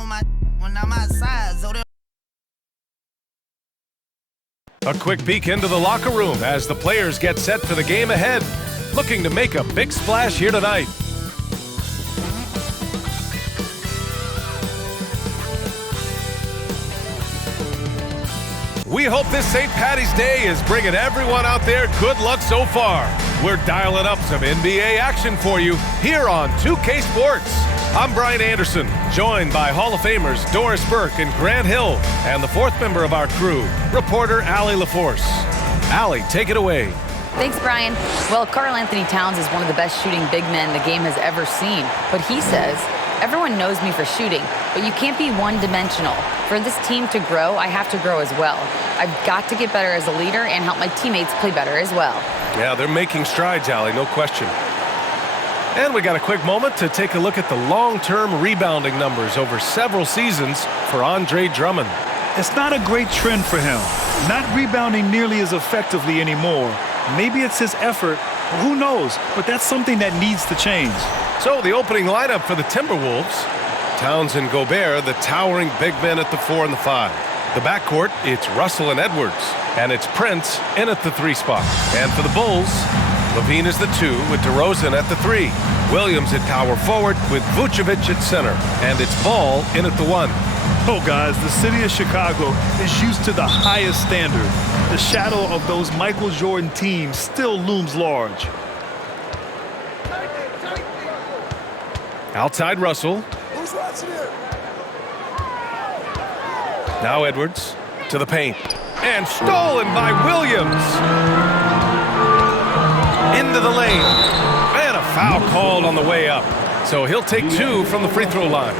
on my when I'm outside, so A quick peek into the locker room as the players get set for the game ahead, looking to make a big splash here tonight. We hope this St. Paddy's Day is bringing everyone out there good luck so far. We're dialing up some NBA action for you here on 2K Sports. I'm Brian Anderson, joined by Hall of Famers Doris Burke and Grant Hill, and the fourth member of our crew, reporter Allie LaForce. Allie, take it away. Thanks, Brian. Well, Karl Anthony Towns is one of the best shooting big men the game has ever seen. But he says, everyone knows me for shooting, but you can't be one-dimensional. For this team to grow, I have to grow as well. I've got to get better as a leader and help my teammates play better as well. Yeah, they're making strides, Allie, no question. And we got a quick moment to take a look at the long-term rebounding numbers over several seasons for Andre Drummond. It's not a great trend for him. Not rebounding nearly as effectively anymore. Maybe it's his effort. Who knows? But that's something that needs to change. So the opening lineup for the Timberwolves. Towns and Gobert, the towering big men at the 4 and the 5. The backcourt, it's Russell and Edwards. And it's Prince in at the 3 spot. And for the Bulls, Levine is the 2 with DeRozan at the 3. Williams at power forward with Vucevic at center. And it's Ball in at the 1. Oh, guys, the city of Chicago is used to the highest standard. The shadow of those Michael Jordan teams still looms large. Outside Russell. Who's watching it? Now Edwards to the paint. And stolen by Williams. Into the lane. And a foul called on the way up. So he'll take 2 from the free throw line.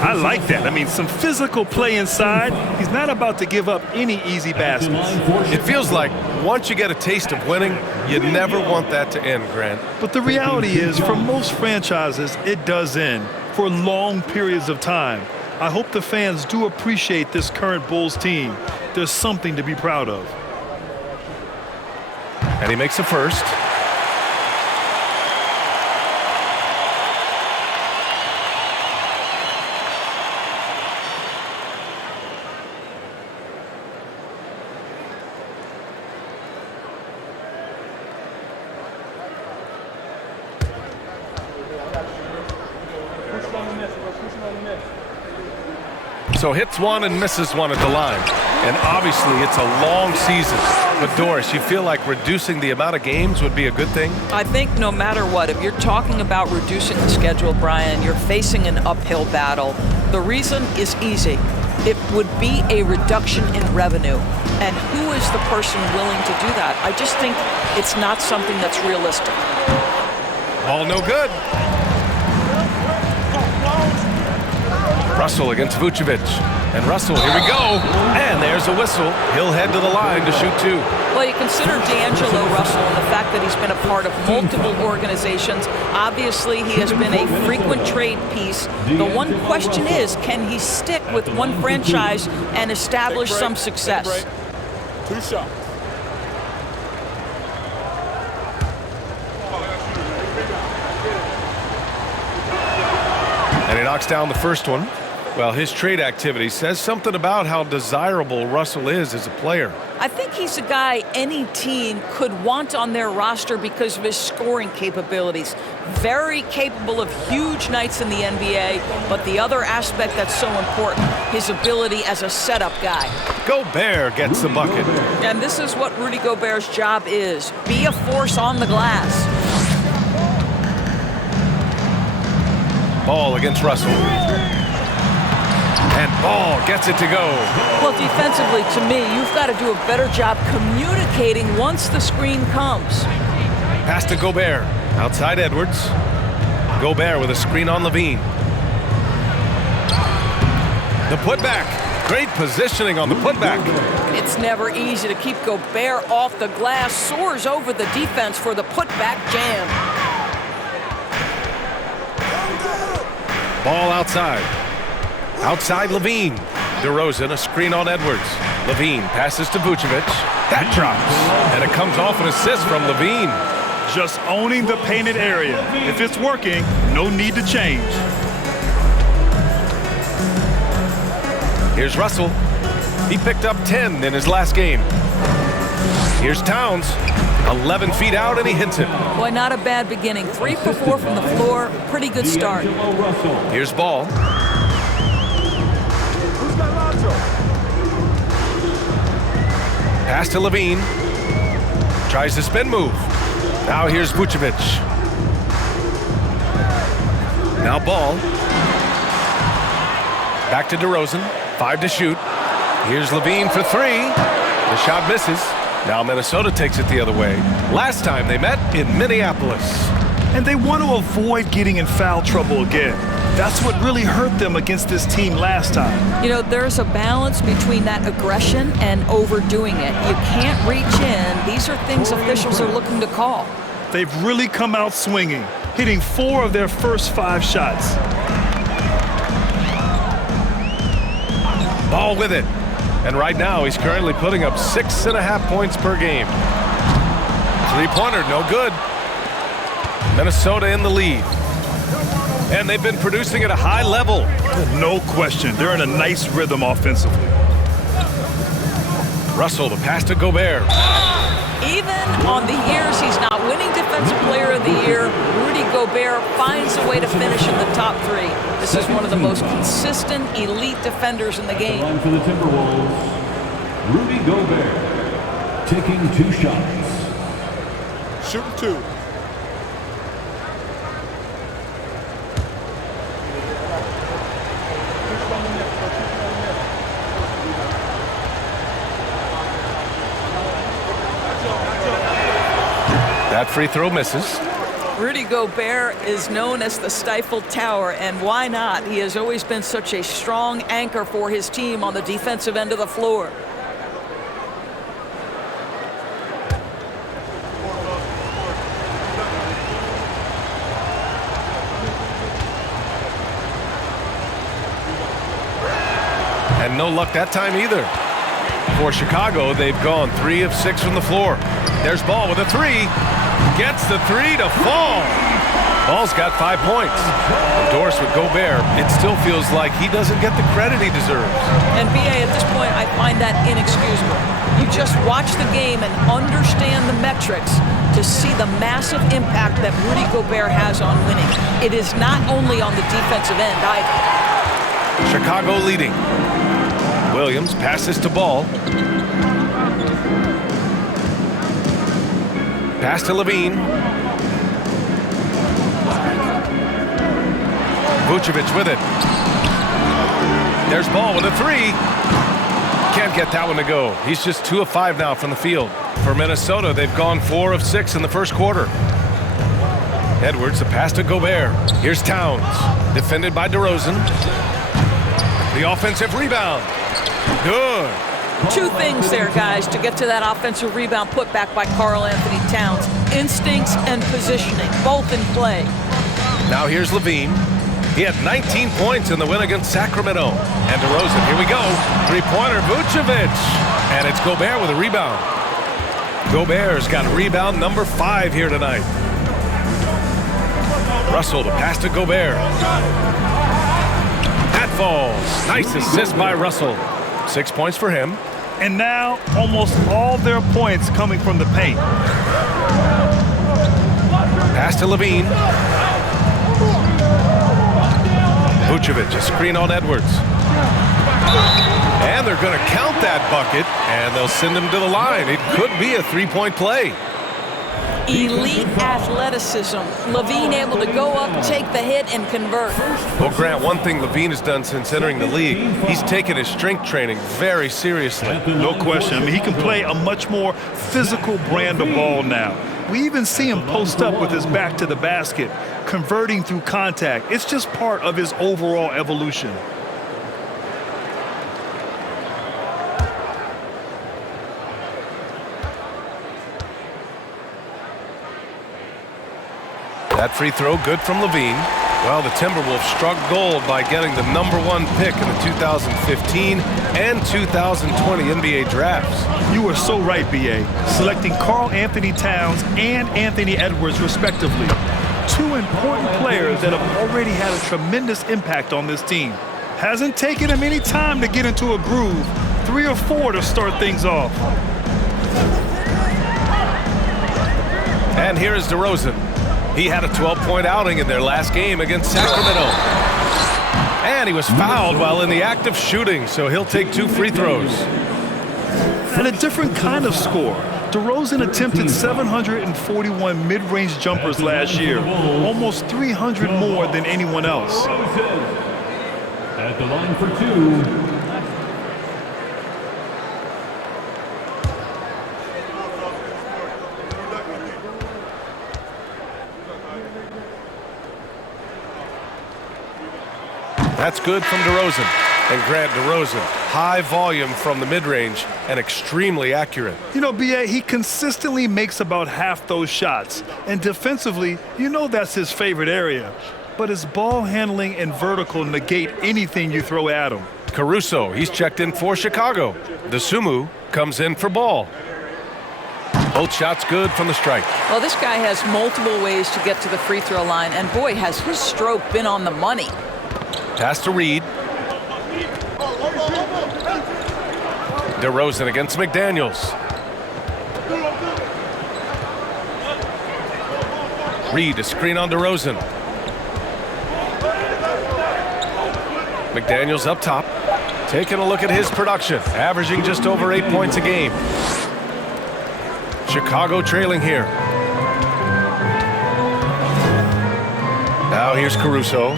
I like that. I mean, some physical play inside. He's not about to give up any easy baskets. It feels like once you get a taste of winning, you never want that to end, Grant. But the reality is, for most franchises, it does end for long periods of time. I hope the fans do appreciate this current Bulls team. There's something to be proud of. And he makes a first. So hits 1 and misses 1 at the line. And obviously it's a long season. But Doris, you feel like reducing the amount of games would be a good thing? I think no matter what, if you're talking about reducing the schedule, Brian, you're facing an uphill battle. The reason is easy. It would be a reduction in revenue. And who is the person willing to do that? I just think it's not something that's realistic. All no good. Russell against Vucevic. And Russell, here we go. And there's a whistle. He'll head to the line to shoot 2. Well, you consider D'Angelo Russell and the fact that he's been a part of multiple organizations. Obviously, he has been a frequent trade piece. The one question is, can he stick with one franchise and establish some success? 2 shots. And he knocks down the first one. Well, his trade activity says something about how desirable Russell is as a player. I think he's a guy any team could want on their roster because of his scoring capabilities. Very capable of huge nights in the NBA, but the other aspect that's so important, his ability as a setup guy. Gobert gets the bucket. And this is what Rudy Gobert's job is. Be a force on the glass. Ball against Russell. And Ball gets it to go. Well, defensively, to me, you've got to do a better job communicating once the screen comes. Pass to Gobert. Outside Edwards. Gobert with a screen on Levine. The putback. Great positioning on the putback. It's never easy to keep Gobert off the glass. Soars over the defense for the putback jam. Ball outside. Outside Levine. DeRozan, a screen on Edwards. Levine passes to Vucevic. That drops. And it comes off an assist from Levine. Just owning the painted area. If it's working, no need to change. Here's Russell. He picked up 10 in his last game. Here's Towns. 11 feet out, and he hits it. Boy, not a bad beginning. 3 for 4 from the floor. Pretty good start. Here's Ball. Pass to Levine. Tries the spin move. Now here's Vucevic. Now Ball. Back to DeRozan. 5 to shoot. Here's Levine for 3. The shot misses. Now Minnesota takes it the other way. Last time they met in Minneapolis. And they want to avoid getting in foul trouble again. That's what really hurt them against this team last time. You know, there's a balance between that aggression and overdoing it. You can't reach in. These are things officials are looking to call. They've really come out swinging, hitting 4 of their first 5 shots. Ball with it. And right now, he's currently putting up 6.5 points per game. Three-pointer, no good. Minnesota in the lead. And they've been producing at a high level. No question. They're in a nice rhythm offensively. Russell, the pass to Gobert. Even on the years he's not winning Defensive Player of the Year, Rudy Gobert finds a way to finish in the top 3. This is one of the most consistent, elite defenders in the game. Line for the Timberwolves, Rudy Gobert, taking 2 shots. Shooting 2. That free throw misses. Rudy Gobert is known as the stifled tower, and why not? He has always been such a strong anchor for his team on the defensive end of the floor. And no luck that time either. For Chicago, they've gone 3 of 6 from the floor. There's Ball with a 3. Gets the 3 to fall. Ball's got 5 points. Endorsed with Gobert, it still feels like he doesn't get the credit he deserves. And B.A., at this point, I find that inexcusable. You just watch the game and understand the metrics to see the massive impact that Rudy Gobert has on winning. It is not only on the defensive end either. Chicago leading. Williams passes to Ball. Pass to Levine. Vucevic with it. There's Ball with a 3. Can't get that one to go. He's just 2 of 5 now from the field. For Minnesota, they've gone 4 of 6 in the first quarter. Edwards, the pass to Gobert. Here's Towns, defended by DeRozan. The offensive rebound. Good. 2 things there, guys, to get to that offensive rebound put back by Karl Anthony Towns. Instincts and positioning, both in play. Now here's Levine. He had 19 points in the win against Sacramento. And DeRozan, here we go. 3-pointer, Vucevic. And it's Gobert with a rebound. Gobert's got rebound number 5 here tonight. Russell, the pass to Gobert. That falls. Nice assist by Russell. 6 points for him. And now almost all their points coming from the paint. Pass to Levine. Vucevic, a screen on Edwards. And they're going to count that bucket, and they'll send him to the line. It could be a 3-point play. Elite athleticism. Levine able to go up, take the hit, and convert. Well, Grant, one thing Levine has done since entering the league, he's taken his strength training very seriously. No question. I mean, he can play a much more physical brand of ball now. We even see him post up with his back to the basket, converting through contact. It's just part of his overall evolution. That free throw good from Levine. Well, the Timberwolves struck gold by getting the #1 pick in the 2015 and 2020 NBA drafts. You are so right, B.A. Selecting Karl Anthony Towns and Anthony Edwards, respectively. 2 important players that have already had a tremendous impact on this team. Hasn't taken him any time to get into a groove. 3 or 4 to start things off. And here is DeRozan. He had a 12-point outing in their last game against Sacramento. And he was fouled while in the act of shooting, so he'll take 2 free throws. And a different kind of score. DeRozan attempted 741 mid-range jumpers last year, almost 300 more than anyone else. At the line for 2. That's good from DeRozan. And Grant, DeRozan, high volume from the mid-range and extremely accurate. You know, B.A., he consistently makes about half those shots. And defensively, you know that's his favorite area. But his ball handling and vertical negate anything you throw at him. Caruso, he's checked in for Chicago. The Sumu comes in for Ball. Both shots good from the strike. Well, this guy has multiple ways to get to the free throw line, and boy, has his stroke been on the money. Pass to Reed. DeRozan against McDaniels. Reed, a screen on DeRozan. McDaniels up top. Taking a look at his production, averaging just over 8 points a game. Chicago trailing here. Now here's Caruso.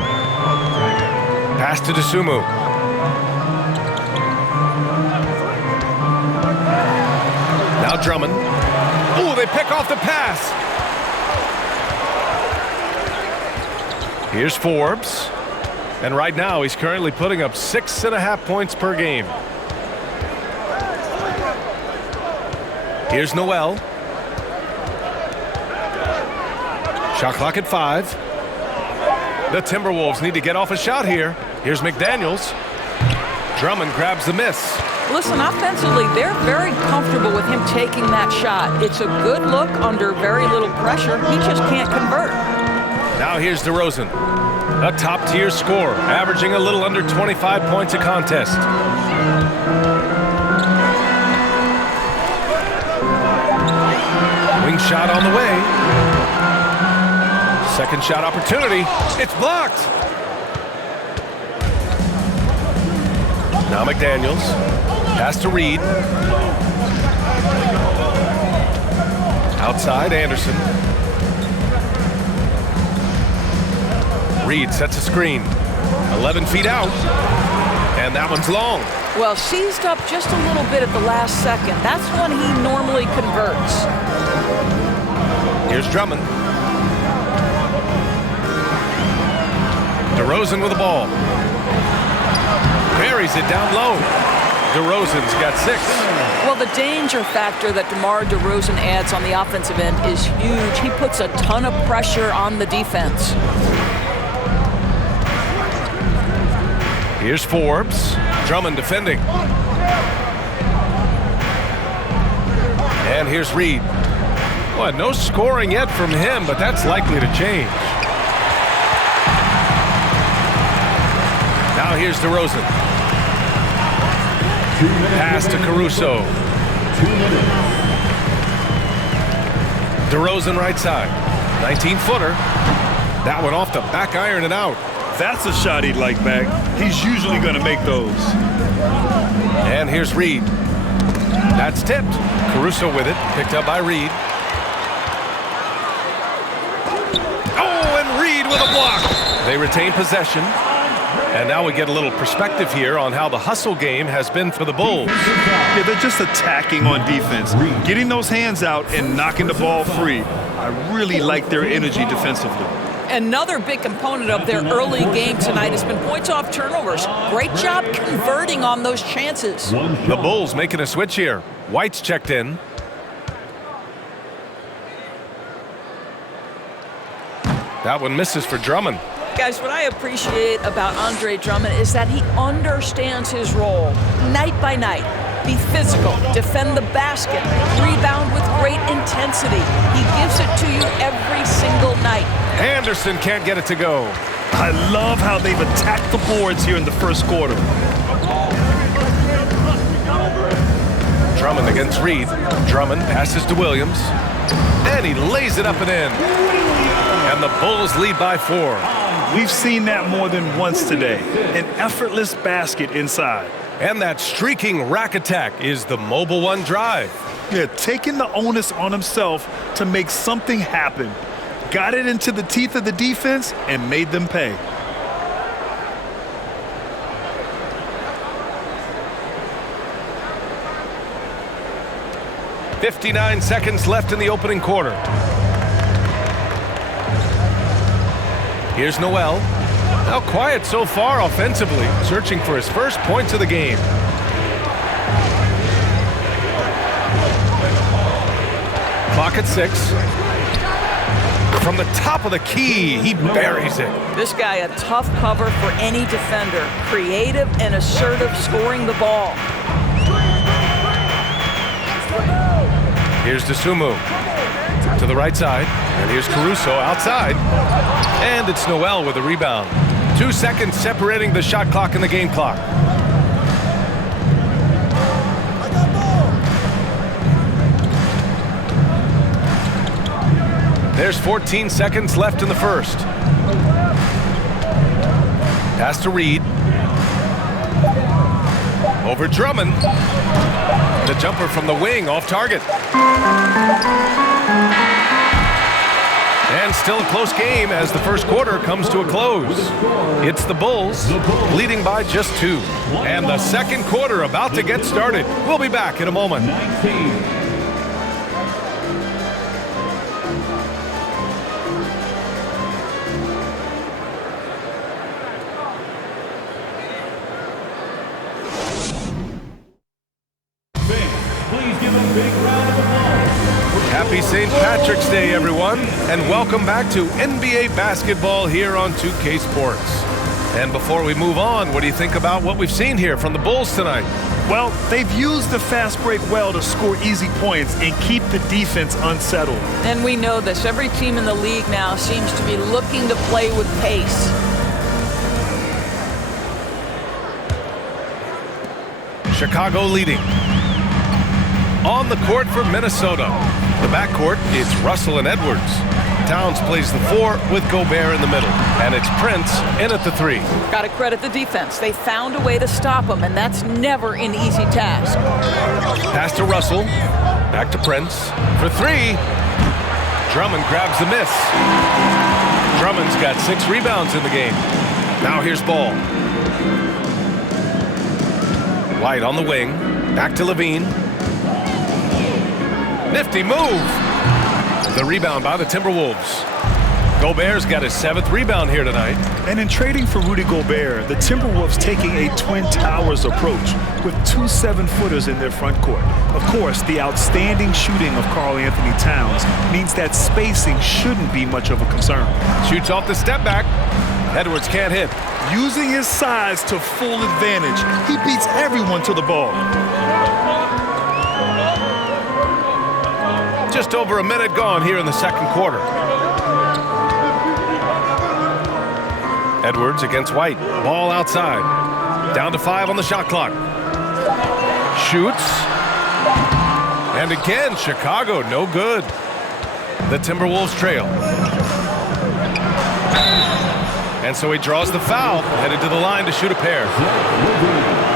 Pass to Dosunmu. Now Drummond. Oh, they pick off the pass. Here's Forbes. And right now, he's currently putting up 6.5 points per game. Here's Noel. Shot clock at 5. The Timberwolves need to get off a shot here. Here's McDaniels. Drummond grabs the miss. Listen, offensively, they're very comfortable with him taking that shot. It's a good look under very little pressure. He just can't convert. Now here's DeRozan. A top-tier scorer, averaging a little under 25 points a contest. Wing shot on the way. Second shot opportunity. It's blocked. Now McDaniels. Pass to Reed. Outside, Anderson. Reed sets a screen. 11 feet out. And that one's long. Well, seized up just a little bit at the last second. That's when he normally converts. Here's Drummond. DeRozan with the ball. Buries it down low. DeRozan's got 6. Well, the danger factor that DeMar DeRozan adds on the offensive end is huge. He puts a ton of pressure on the defense. Here's Forbes. Drummond defending. And here's Reed. Well, no scoring yet from him, but that's likely to change. Now here's DeRozan. Pass to Caruso. 2 minutes. DeRozan right side. 19-footer. That one off the back iron and out. That's a shot he'd like back. He's usually going to make those. And here's Reed. That's tipped. Caruso with it. Picked up by Reed. Oh, and Reed with a block. They retain possession. And now we get a little perspective here on how the hustle game has been for the Bulls. Yeah, they're just attacking on defense, getting those hands out and knocking the ball free. I really like their energy defensively. Another big component of their early game tonight has been points off turnovers. Great job converting on those chances. The Bulls making a switch here. White's checked in. That one misses for Drummond. Guys, what I appreciate about Andre Drummond is that he understands his role night by night. Be physical, defend the basket, rebound with great intensity. He gives it to you every single night. Anderson can't get it to go. I love how they've attacked the boards here in the first quarter. Drummond against Reed. Drummond passes to Williams. And he lays it up and in. And the Bulls lead by 4. We've seen that more than once today. An effortless basket inside. And that streaking rack attack is the Mobile One drive. Yeah, taking the onus on himself to make something happen. Got it into the teeth of the defense and made them pay. "59 seconds left in the opening quarter. Here's Noel. Now quiet so far offensively, searching for his first points of the game. Clock at 6. From the top of the key, he buries it. This guy a tough cover for any defender. Creative and assertive scoring the ball. Here's DeSumo to the right side, and here's Caruso outside. And it's Noel with a rebound. 2 seconds separating the shot clock and the game clock. There's 14 seconds left in the first. Pass to Reed. Over Drummond. The jumper from the wing off target. And still a close game as the first quarter comes to a close. It's the Bulls leading by just 2. And the second quarter about to get started. We'll be back in a moment. 19. Happy St. Patrick's Day, everyone, and welcome back to NBA basketball here on 2K Sports. And before we move on, what do you think about what we've seen here from the Bulls tonight? Well, they've used the fast break well to score easy points and keep the defense unsettled. And we know this. Every team in the league now seems to be looking to play with pace. Chicago leading. On the court for Minnesota. The backcourt, it's Russell and Edwards. Towns plays the 4 with Gobert in the middle. And it's Prince in at the 3. Got to credit the defense. They found a way to stop him, and that's never an easy task. Pass to Russell. Back to Prince. For 3. Drummond grabs the miss. Drummond's got 6 rebounds in the game. Now here's Ball. White on the wing. Back to Levine. Nifty move. The rebound by the Timberwolves. Gobert's got his 7th rebound here tonight. And in trading for Rudy Gobert, the Timberwolves taking a Twin Towers approach with 2 7-footers in their front court. Of course, the outstanding shooting of Karl Anthony Towns means that spacing shouldn't be much of a concern. Shoots off the step back. Edwards can't hit. Using his size to full advantage, he beats everyone to the ball. Just over a minute gone here in the second quarter. Edwards against White. Ball outside. Down to 5 on the shot clock. Shoots. And again, Chicago, no good. The Timberwolves trail. And so he draws the foul, headed to the line to shoot a pair.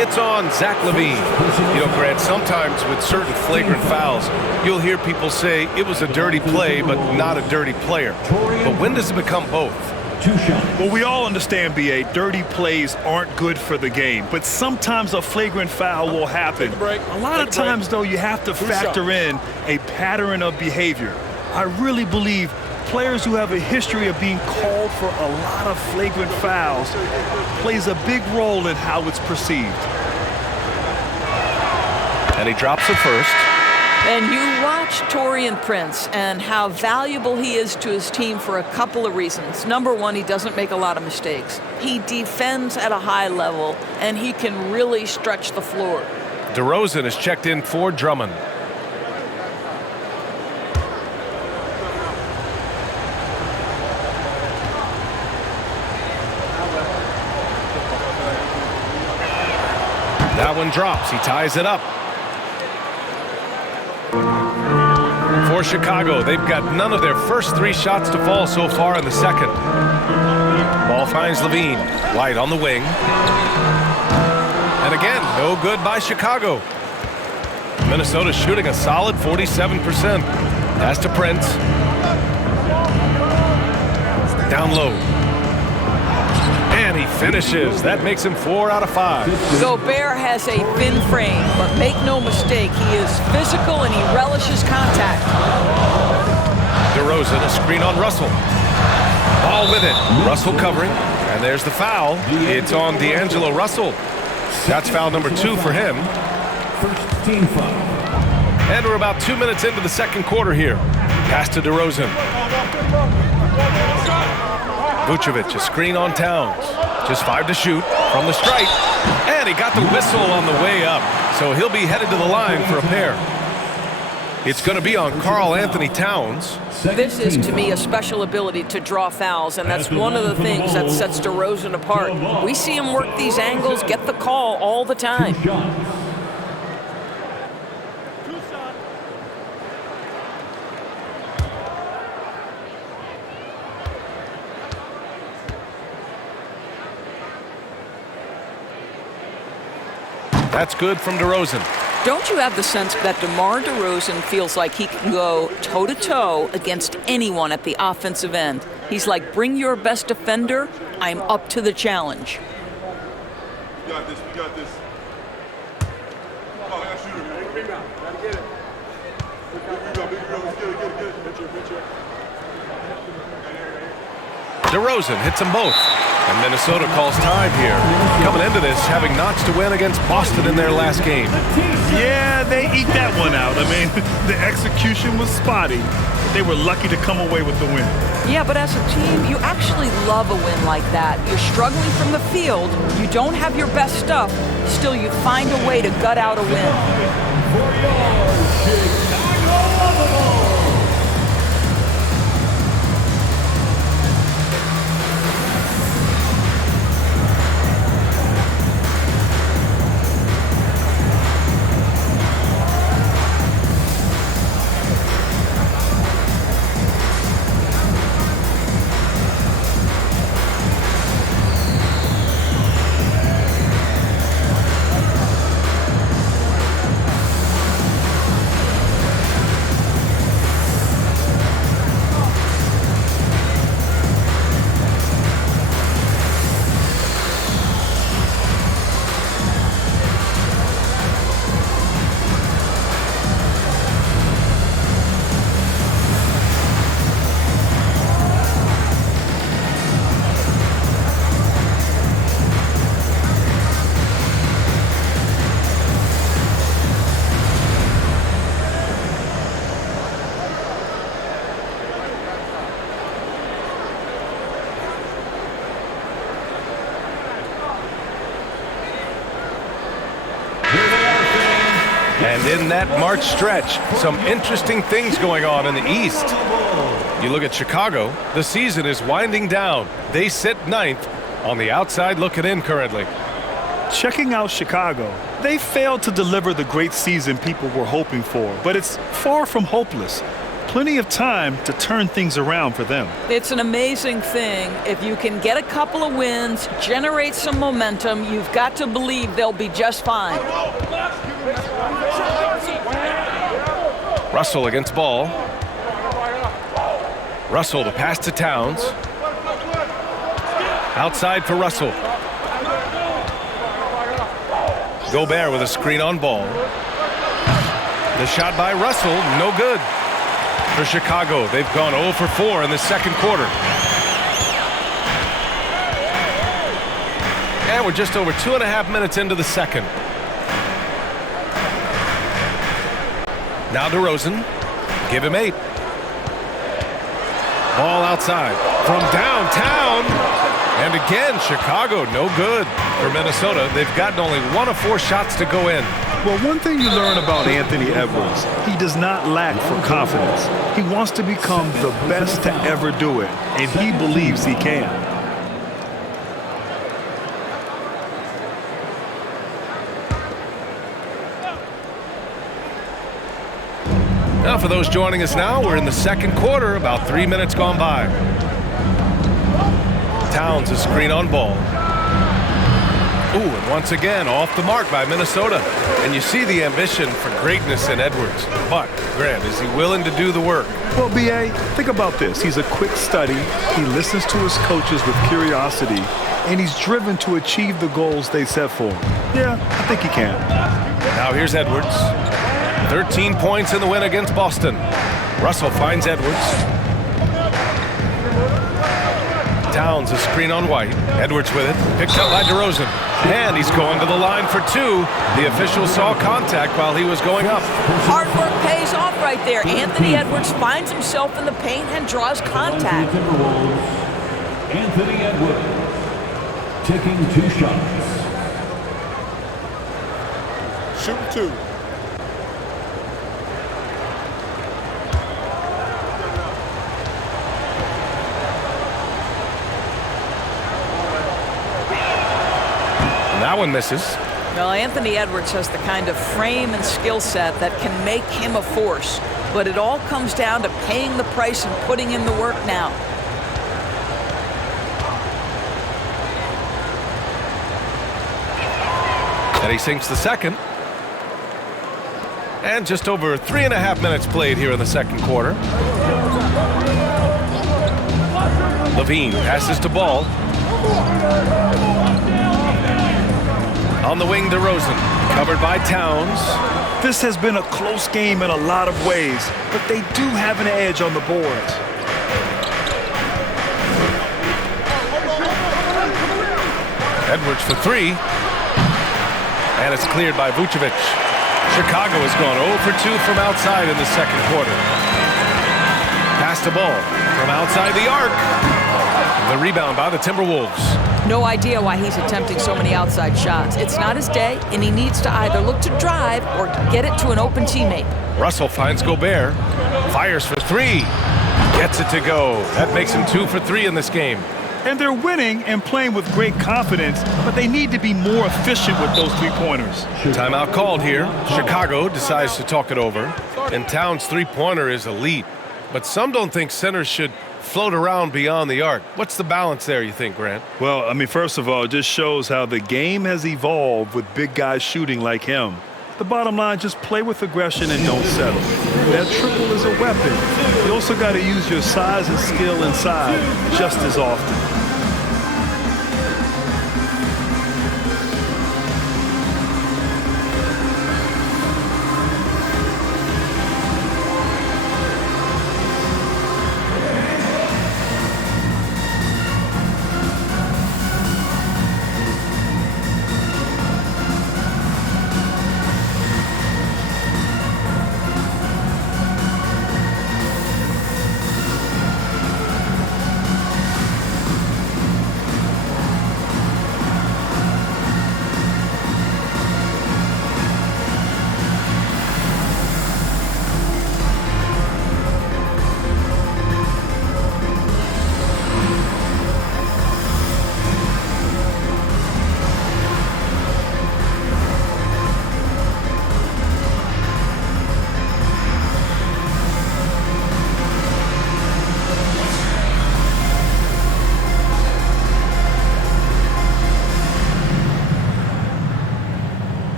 It's on Zach LaVine. You know, Grant, sometimes with certain flagrant fouls, you'll hear people say it was a dirty play, but not a dirty player. But when does it become both? Well, we all understand, B.A., dirty plays aren't good for the game, but sometimes a flagrant foul will happen. A lot of times, though, you have to factor in a pattern of behavior. I really believe players who have a history of being called for a lot of flagrant fouls plays a big role in how it's perceived. And he drops it first. And you watch Taurean Prince and how valuable he is to his team for a couple of reasons. Number one, he doesn't make a lot of mistakes. He defends at a high level, and he can really stretch the floor. DeRozan is checked in for Drummond. That one drops. He ties it up. For Chicago, they've got none of their first 3 shots to fall so far in the second. Ball finds Levine. White on the wing. And again, no good by Chicago. Minnesota shooting a solid 47%. Pass to Prince. Down low. And he finishes. That makes him 4 out of 5. Gobert has a thin frame, but make no mistake, he is physical and he relishes contact. DeRozan, a screen on Russell. Ball with it. Russell covering. And there's the foul. It's on D'Angelo Russell. That's foul number 2 for him. First team foul. And we're about 2 minutes into the second quarter here. Pass to DeRozan. Vucevic, a screen on Towns. Just 5 to shoot from the stripe. And he got the whistle on the way up. So he'll be headed to the line for a pair. It's going to be on Karl Anthony Towns. This is, to me, a special ability to draw fouls, and that's one of the things that sets DeRozan apart. We see him work these angles, get the call all the time. That's good from DeRozan. Don't you have the sense that DeMar DeRozan feels like he can go toe-to-toe against anyone at the offensive end? He's like, bring your best defender, I'm up to the challenge. We got this, we got this. Oh, I got to shoot him. Big rebound. Gotta get it. Big rebound, big rebound. Get it. Mitchell. DeRozan hits them both. And Minnesota calls time here. Coming into this, having notched to win against Boston in their last game. Yeah, they eke that one out. I mean, the execution was spotty, but they were lucky to come away with the win. Yeah, but as a team, you actually love a win like that. You're struggling from the field, you don't have your best stuff, still you find a way to gut out a win. For your Chicago Bulls. And in that March stretch, some interesting things going on in the East. You look at Chicago, the season is winding down. They sit 9th on the outside looking in currently. Checking out Chicago, they failed to deliver the great season people were hoping for, but it's far from hopeless. Plenty of time to turn things around for them. It's an amazing thing. If you can get a couple of wins, generate some momentum, you've got to believe they'll be just fine. Russell against Ball. Russell, the pass to Towns. Outside for Russell. Gobert with a screen on Ball. The shot by Russell, no good. For Chicago, they've gone 0 for 4 in the second quarter. And we're just over 2.5 minutes into the second. Now DeRozan, give him 8. Ball outside from downtown. And again, Chicago, no good. For Minnesota, they've gotten only 1 of 4 shots to go in. Well, one thing you learn about Anthony Edwards, he does not lack for confidence. He wants to become the best to ever do it, and he believes he can. Now, for those joining us now, we're in the second quarter, about 3 minutes gone by. Towns a screen on ball. Ooh, and once again, off the mark by Minnesota. And you see the ambition for greatness in Edwards. But, Grant, is he willing to do the work? Well, B.A., think about this. He's a quick study. He listens to his coaches with curiosity, and he's driven to achieve the goals they set for him. Yeah, I think he can. Now here's Edwards. 13 points in the win against Boston. Russell finds Edwards. Towns a screen on White. Edwards with it. Picked up by DeRozan. And he's going to the line for two. The official saw contact while he was going up. Hard work pays off right there. Anthony Edwards finds himself in the paint and draws contact. Timberwolves, Anthony Edwards, taking 2 shots. Shoot 2. That one misses. Well, Anthony Edwards has the kind of frame and skill set that can make him a force. But it all comes down to paying the price and putting in the work now. And he sinks the second. And just over 3.5 minutes played here in the second quarter. Levine passes to Ball. On the wing, DeRozan, covered by Towns. This has been a close game in a lot of ways, but they do have an edge on the boards. Edwards for 3. And it's cleared by Vucevic. Chicago has gone 0 for 2 from outside in the second quarter. Pass to Ball from outside the arc. The rebound by the Timberwolves. No idea why he's attempting so many outside shots. It's not his day, and he needs to either look to drive or get it to an open teammate. Russell finds Gobert. Fires for 3. Gets it to go. That makes him 2 for 3 in this game. And they're winning and playing with great confidence, but they need to be more efficient with those three-pointers. Timeout called here. Chicago decides to talk it over. And Towns' three-pointer is elite. But some don't think centers should float around beyond the arc. What's the balance there, you think, Grant? Well, I mean, first of all, it just shows how the game has evolved with big guys shooting like him. The bottom line, just play with aggression and don't settle. That triple is a weapon. You also got to use your size and skill inside just as often.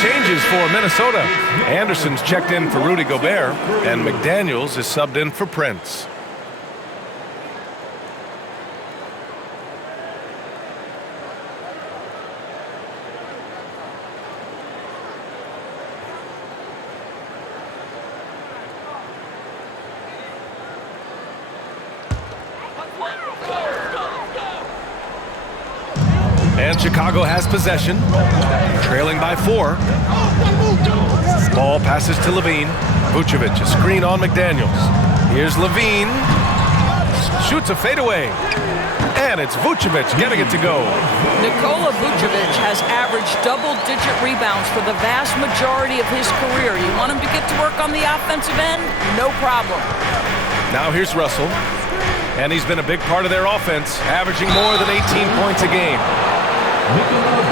Changes for Minnesota. Anderson's checked in for Rudy Gobert, and McDaniels is subbed in for Prince. And Chicago has possession, trailing by 4. Ball passes to Levine. Vucevic, a screen on McDaniels. Here's Levine. Shoots a fadeaway. And it's Vucevic getting it to go. Nikola Vucevic has averaged double-digit rebounds for the vast majority of his career. You want him to get to work on the offensive end? No problem. Now here's Russell. And he's been a big part of their offense, averaging more than 18 points a game.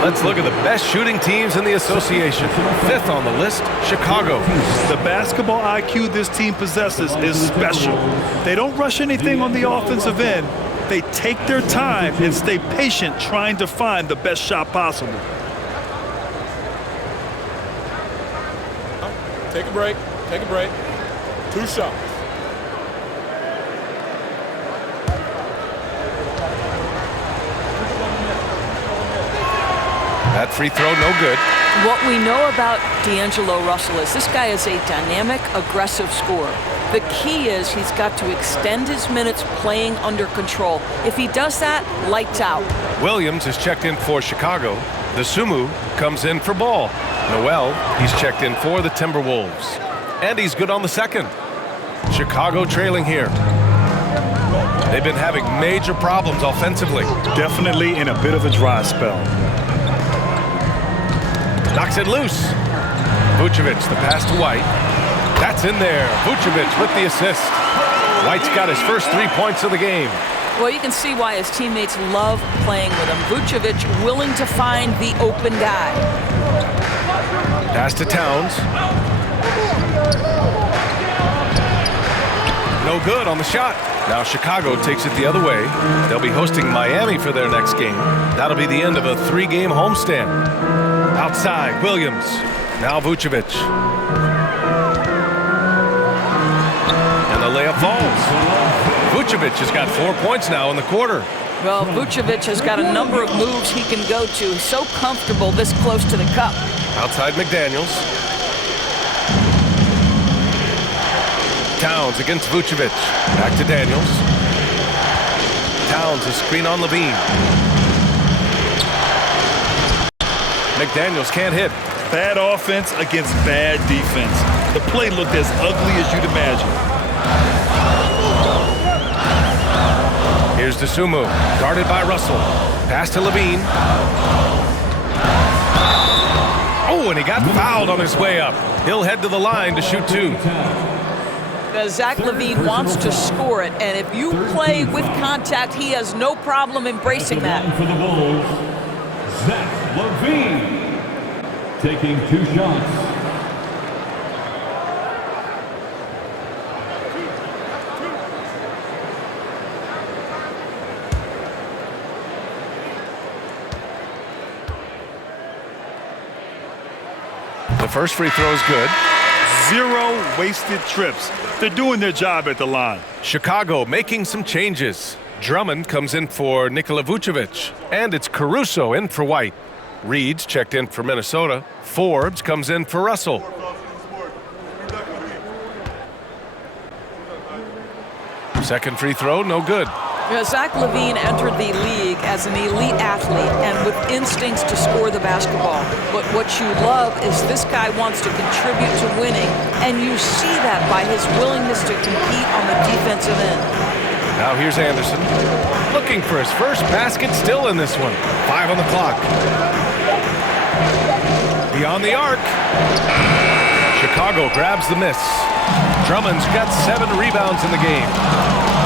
Let's look at the best shooting teams in the association. 5th on the list, Chicago. The basketball IQ this team possesses is special. They don't rush anything on the offensive end. They take their time and stay patient trying to find the best shot possible. Take a break. Take a break. 2 shots. That free throw, no good. What we know about D'Angelo Russell is this guy is a dynamic, aggressive scorer. The key is he's got to extend his minutes playing under control. If he does that, lights out. Williams is checked in for Chicago. The Sumu comes in for Ball. Noel, he's checked in for the Timberwolves. And he's good on the second. Chicago trailing here. They've been having major problems offensively. Definitely in a bit of a dry spell. Knocks it loose. Vucevic, the pass to White. That's in there. Vucevic with the assist. White's got his first 3 points of the game. Well, you can see why his teammates love playing with him. Vucevic willing to find the open guy. Pass to Towns. No good on the shot. Now Chicago takes it the other way. They'll be hosting Miami for their next game. That'll be the end of a 3-game homestand. Outside, Williams. Now Vucevic. And the layup falls. Vucevic has got 4 points now in the quarter. Well, Vucevic has got a number of moves he can go to. He's so comfortable this close to the cup. Outside McDaniels. Towns against Vucevic. Back to Daniels. Towns, a screen on Levine. McDaniels can't hit. Bad offense against bad defense. The play looked as ugly as you'd imagine. Here's the Sumu, guarded by Russell. Pass to Levine. Oh, and he got fouled on his way up. He'll head to the line to shoot 2. Zach LaVine wants to score it, and if you play with contact, he has no problem embracing that. For the Bulls, Zach LaVine taking 2 shots. The first free throw is good. 0 wasted trips. They're doing their job at the line. Chicago making some changes. Drummond comes in for Nikola Vucevic, and it's Caruso in for White. Reed's checked in for Minnesota. Forbes comes in for Russell. Second free throw, no good. Zach LaVine entered the league as an elite athlete and with instincts to score the basketball. But what you love is this guy wants to contribute to winning, and you see that by his willingness to compete on the defensive end. Now here's Anderson, looking for his first basket, still in this one. 5 on the clock. Beyond the arc. Chicago grabs the miss. Drummond's got 7 rebounds in the game.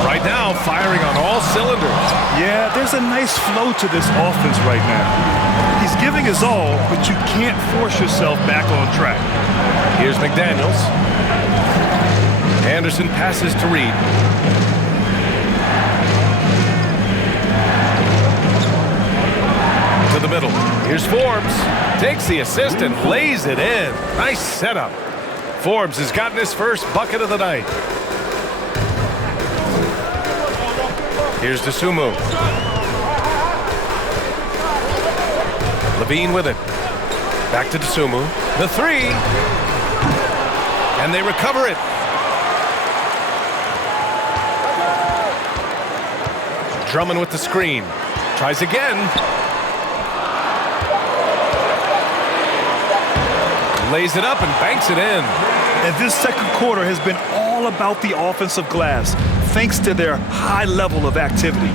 Right now, firing on all cylinders. Yeah, there's a nice flow to this offense right now. He's giving his all, but you can't force yourself back on track. Here's McDaniels. Anderson passes to Reed. To the middle. Here's Forbes. Takes the assist and lays it in. Nice setup. Forbes has gotten his first bucket of the night. Here's the Sumu. Levine with it. Back to Sumu. The 3. And they recover it. Drummond with the screen. Tries again. Lays it up and banks it in. And this second quarter has been all about the offensive glass, thanks to their high level of activity.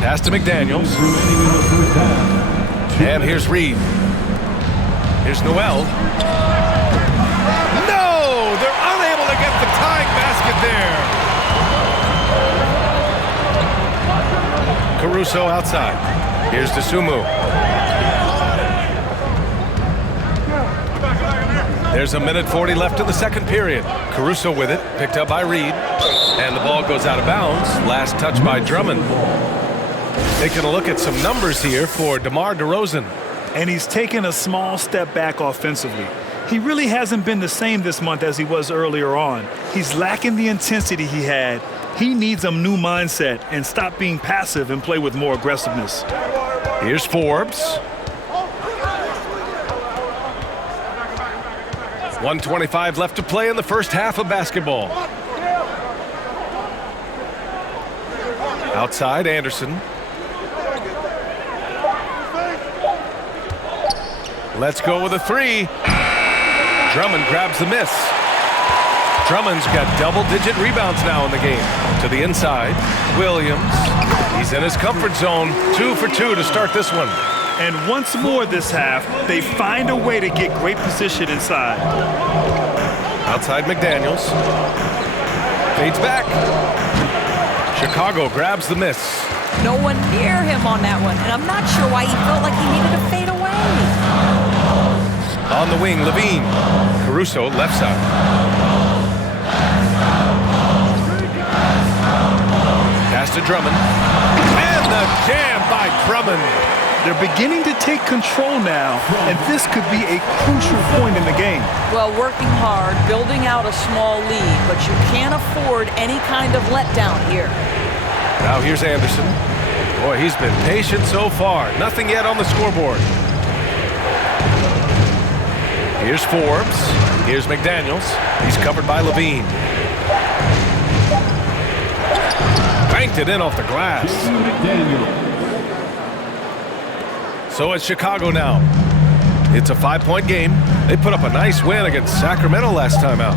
Pass to McDaniels. And here's Reed. Here's Noel. No! They're unable to get the tying basket there. Caruso outside. Here's Dosunmu. There's 1:40 left in the second period. Caruso with it, picked up by Reed. And the ball goes out of bounds. Last touch by Drummond. Taking a look at some numbers here for DeMar DeRozan. And he's taken a small step back offensively. He really hasn't been the same this month as he was earlier on. He's lacking the intensity he had. He needs a new mindset and stop being passive and play with more aggressiveness. Here's Forbes. 1:25 left to play in the first half of basketball. Outside, Anderson. Let's go with a three. Drummond grabs the miss. Drummond's got double-digit rebounds now in the game. To the inside, Williams. He's in his comfort zone. 2 for 2 to start this one. And once more this half, they find a way to get great position inside. Outside McDaniels. Fades back. Chicago grabs the miss. No one near him on that one, and I'm not sure why he felt like he needed to fade away. On the wing, Levine. Caruso, left side. Pass to Drummond. And the jam by Drummond. They're beginning to take control now, and this could be a crucial point in the game. Well, working hard, building out a small lead, but you can't afford any kind of letdown here. Now here's Anderson. Boy, he's been patient so far. Nothing yet on the scoreboard. Here's Forbes. Here's McDaniels. He's covered by Levine. Banked it in off the glass. So it's Chicago now. It's a 5-point game. They put up a nice win against Sacramento last time out.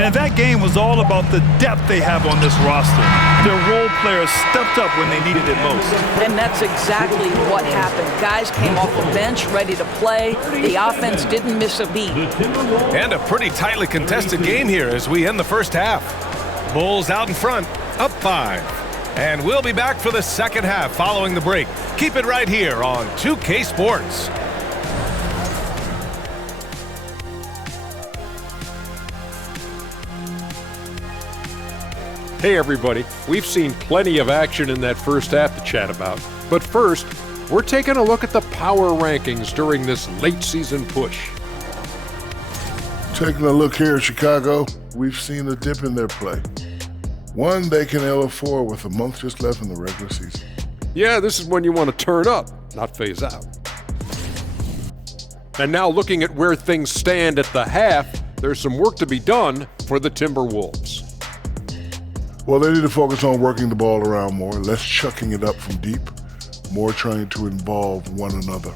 And that game was all about the depth they have on this roster. Their role players stepped up when they needed it most. And that's exactly what happened. Guys came off the bench ready to play. The offense didn't miss a beat. And a pretty tightly contested game here as we end the first half. Bulls out in front, up 5. And we'll be back for the second half following the break. Keep it right here on 2K Sports. Hey everybody, we've seen plenty of action in that first half to chat about. But first, we're taking a look at the power rankings during this late season push. Taking a look here at Chicago, we've seen a dip in their play. One they can ill afford with a month just left in the regular season. Yeah, this is when you want to turn up, not phase out. And now looking at where things stand at the half, there's some work to be done for the Timberwolves. Well, they need to focus on working the ball around more, less chucking it up from deep, more trying to involve one another.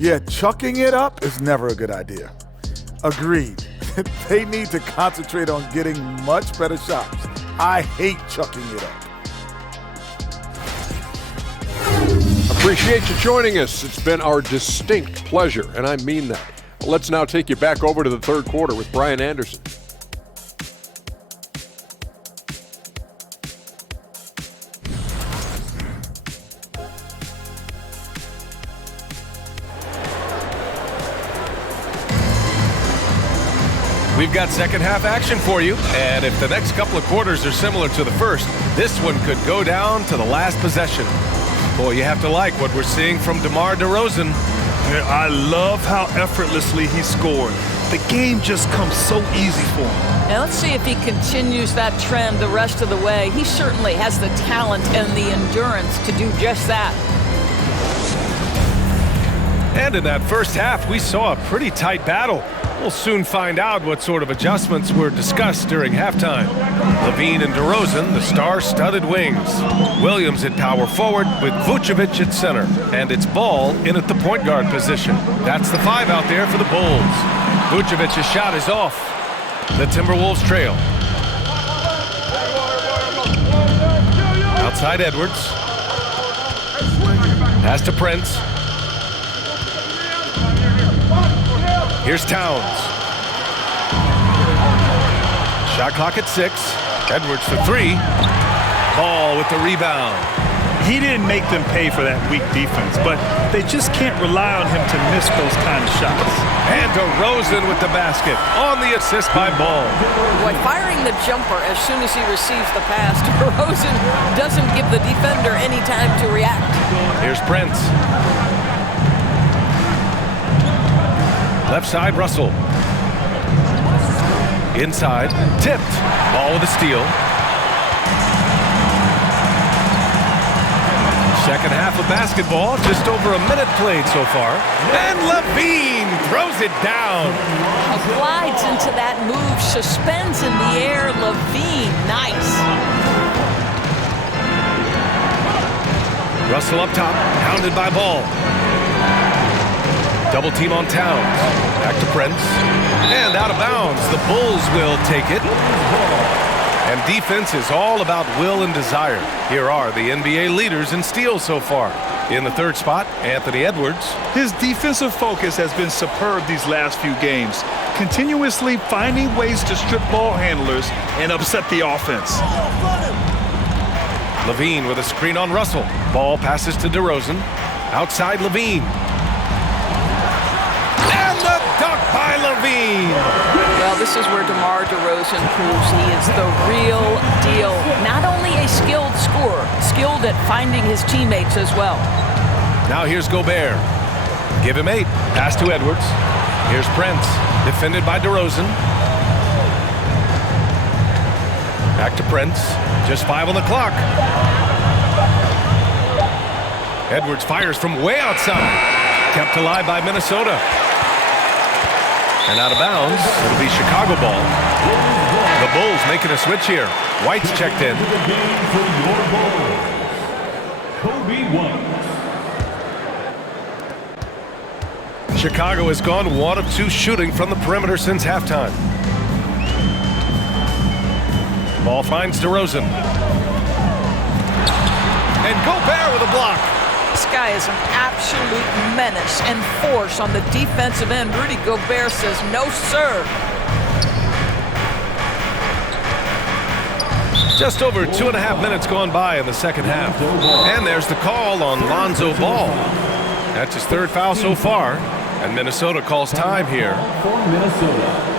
Yeah, chucking it up is never a good idea. Agreed. They need to concentrate on getting much better shots. I hate chucking it up. Appreciate you joining us. It's been our distinct pleasure, and I mean that. Let's now take you back over to the third quarter with Brian Anderson. We've got second half action for you, and if the next couple of quarters are similar to the first, this one could go down to the last possession. Boy, you have to like what we're seeing from DeMar DeRozan. I love how effortlessly he scored. The game just comes so easy for him. Now let's see if he continues that trend the rest of the way. He certainly has the talent and the endurance to do just that. And in that first half, we saw a pretty tight battle. We'll soon find out what sort of adjustments were discussed during halftime. Levine and DeRozan, the star-studded wings. Williams at power forward with Vucevic at center. And it's Ball in at the point guard position. That's the 5 out there for the Bulls. Vucevic's shot is off. The Timberwolves trail. Outside Edwards. Pass to Prince. Here's Towns. Shot clock at 6. Edwards for 3. Ball with the rebound. He didn't make them pay for that weak defense, but they just can't rely on him to miss those kind of shots. And DeRozan with the basket on the assist by Ball. Boy, firing the jumper as soon as he receives the pass, DeRozan doesn't give the defender any time to react. Here's Prince. Left side, Russell. Inside, tipped. Ball with a steal. Second half of basketball, just over a minute played so far. And LaVine throws it down. Glides into that move, suspends in the air. LaVine, nice. Russell up top, hounded by Ball. Double team on Towns. Back to Prince. And out of bounds. The Bulls will take it. And defense is all about will and desire. Here are the NBA leaders in steals so far. In the third spot, Anthony Edwards. His defensive focus has been superb these last few games, continuously finding ways to strip ball handlers and upset the offense. LaVine with a screen on Russell. Ball passes to DeRozan. Outside LaVine. And the dunk by LaVine. Well, this is where DeMar DeRozan proves he is the real deal. Not only a skilled scorer, skilled at finding his teammates as well. Now here's Gobert. Give him 8. Pass to Edwards. Here's Prince. Defended by DeRozan. Back to Prince. Just 5 on the clock. Edwards fires from way outside. Kept alive by Minnesota. And out of bounds, it'll be Chicago ball. The Bulls making a switch here. White's checked in. Kobe White. Chicago has gone 1 of 2 shooting from the perimeter since halftime. Ball finds DeRozan. And Gobert with a block. This guy is an absolute menace and force on the defensive end. Rudy Gobert says, no, sir. Just over 2.5 minutes gone by in the second half. And there's the call on Lonzo Ball. That's his 3rd foul so far. And Minnesota calls time here. For Minnesota.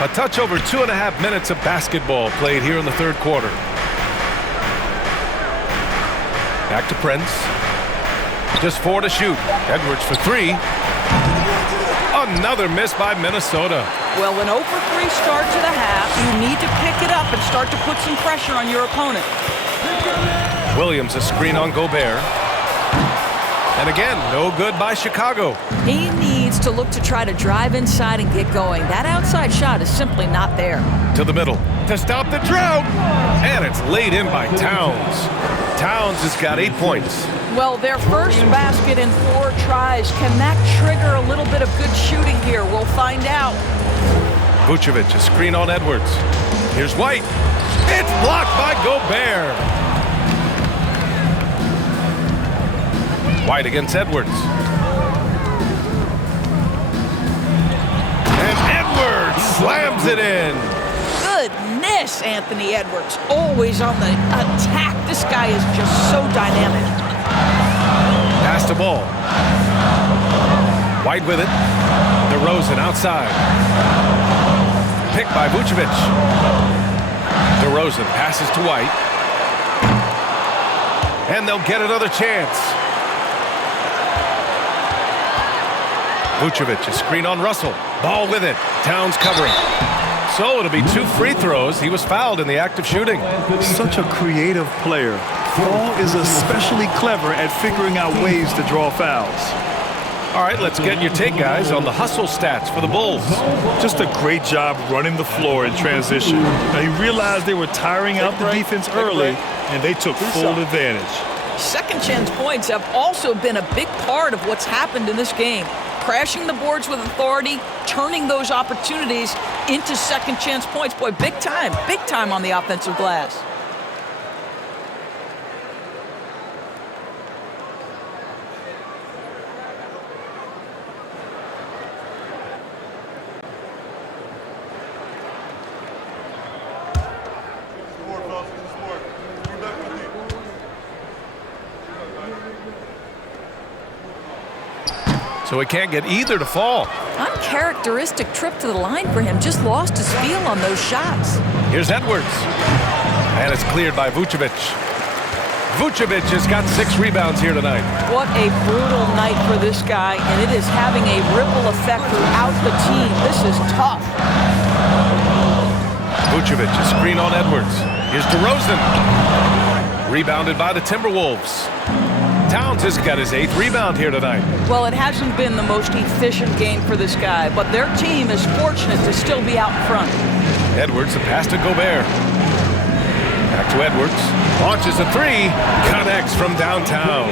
A touch over 2.5 minutes of basketball played here in the third quarter. Back to Prince. Just 4 to shoot. Edwards for 3. Another miss by Minnesota. Well, an 0 for 3 start to the half. You need to pick it up and start to put some pressure on your opponent. Williams a screen on Gobert. And again, no good by Chicago. He needs to look to try to drive inside and get going. That outside shot is simply not there. To the middle to stop the drought. And it's laid in by Towns. Towns has got 8 points. Well, their first basket in 4 tries. Can that trigger a little bit of good shooting here? We'll find out. Vucevic, a screen on Edwards. Here's White. It's blocked by Gobert. White against Edwards. And Edwards slams it in. Goodness, Anthony Edwards. Always on the attack. This guy is just so dynamic. Pass the ball. White with it. DeRozan outside. Picked by Vucevic. DeRozan passes to White. And they'll get another chance. Vucevic, a screen on Russell. Ball with it. Towns covering. So it'll be 2 free throws. He was fouled in the act of shooting. Such a creative player. Paul is especially clever at figuring out ways to draw fouls. All right, let's get your take, guys, on the hustle stats for the Bulls. Just a great job running the floor in transition. Now, he realized they were tiring out the defense early, and they took full advantage. Second chance points have also been a big part of what's happened in this game. Crashing the boards with authority, turning those opportunities into second chance points. Boy, big time on the offensive glass. So he can't get either to fall. Uncharacteristic trip to the line for him. Just lost his feel on those shots. Here's Edwards. And it's cleared by Vucevic. Vucevic has got 6 rebounds here tonight. What a brutal night for this guy, and it is having a ripple effect throughout the team. This is tough. Vucevic, a screen on Edwards. Here's DeRozan. Rebounded by the Timberwolves. Towns has got his 8th rebound here tonight. Well, it hasn't been the most efficient game for this guy, but their team is fortunate to still be out in front. Edwards, a pass to Gobert. Back to Edwards. Launches a 3. Connects from downtown.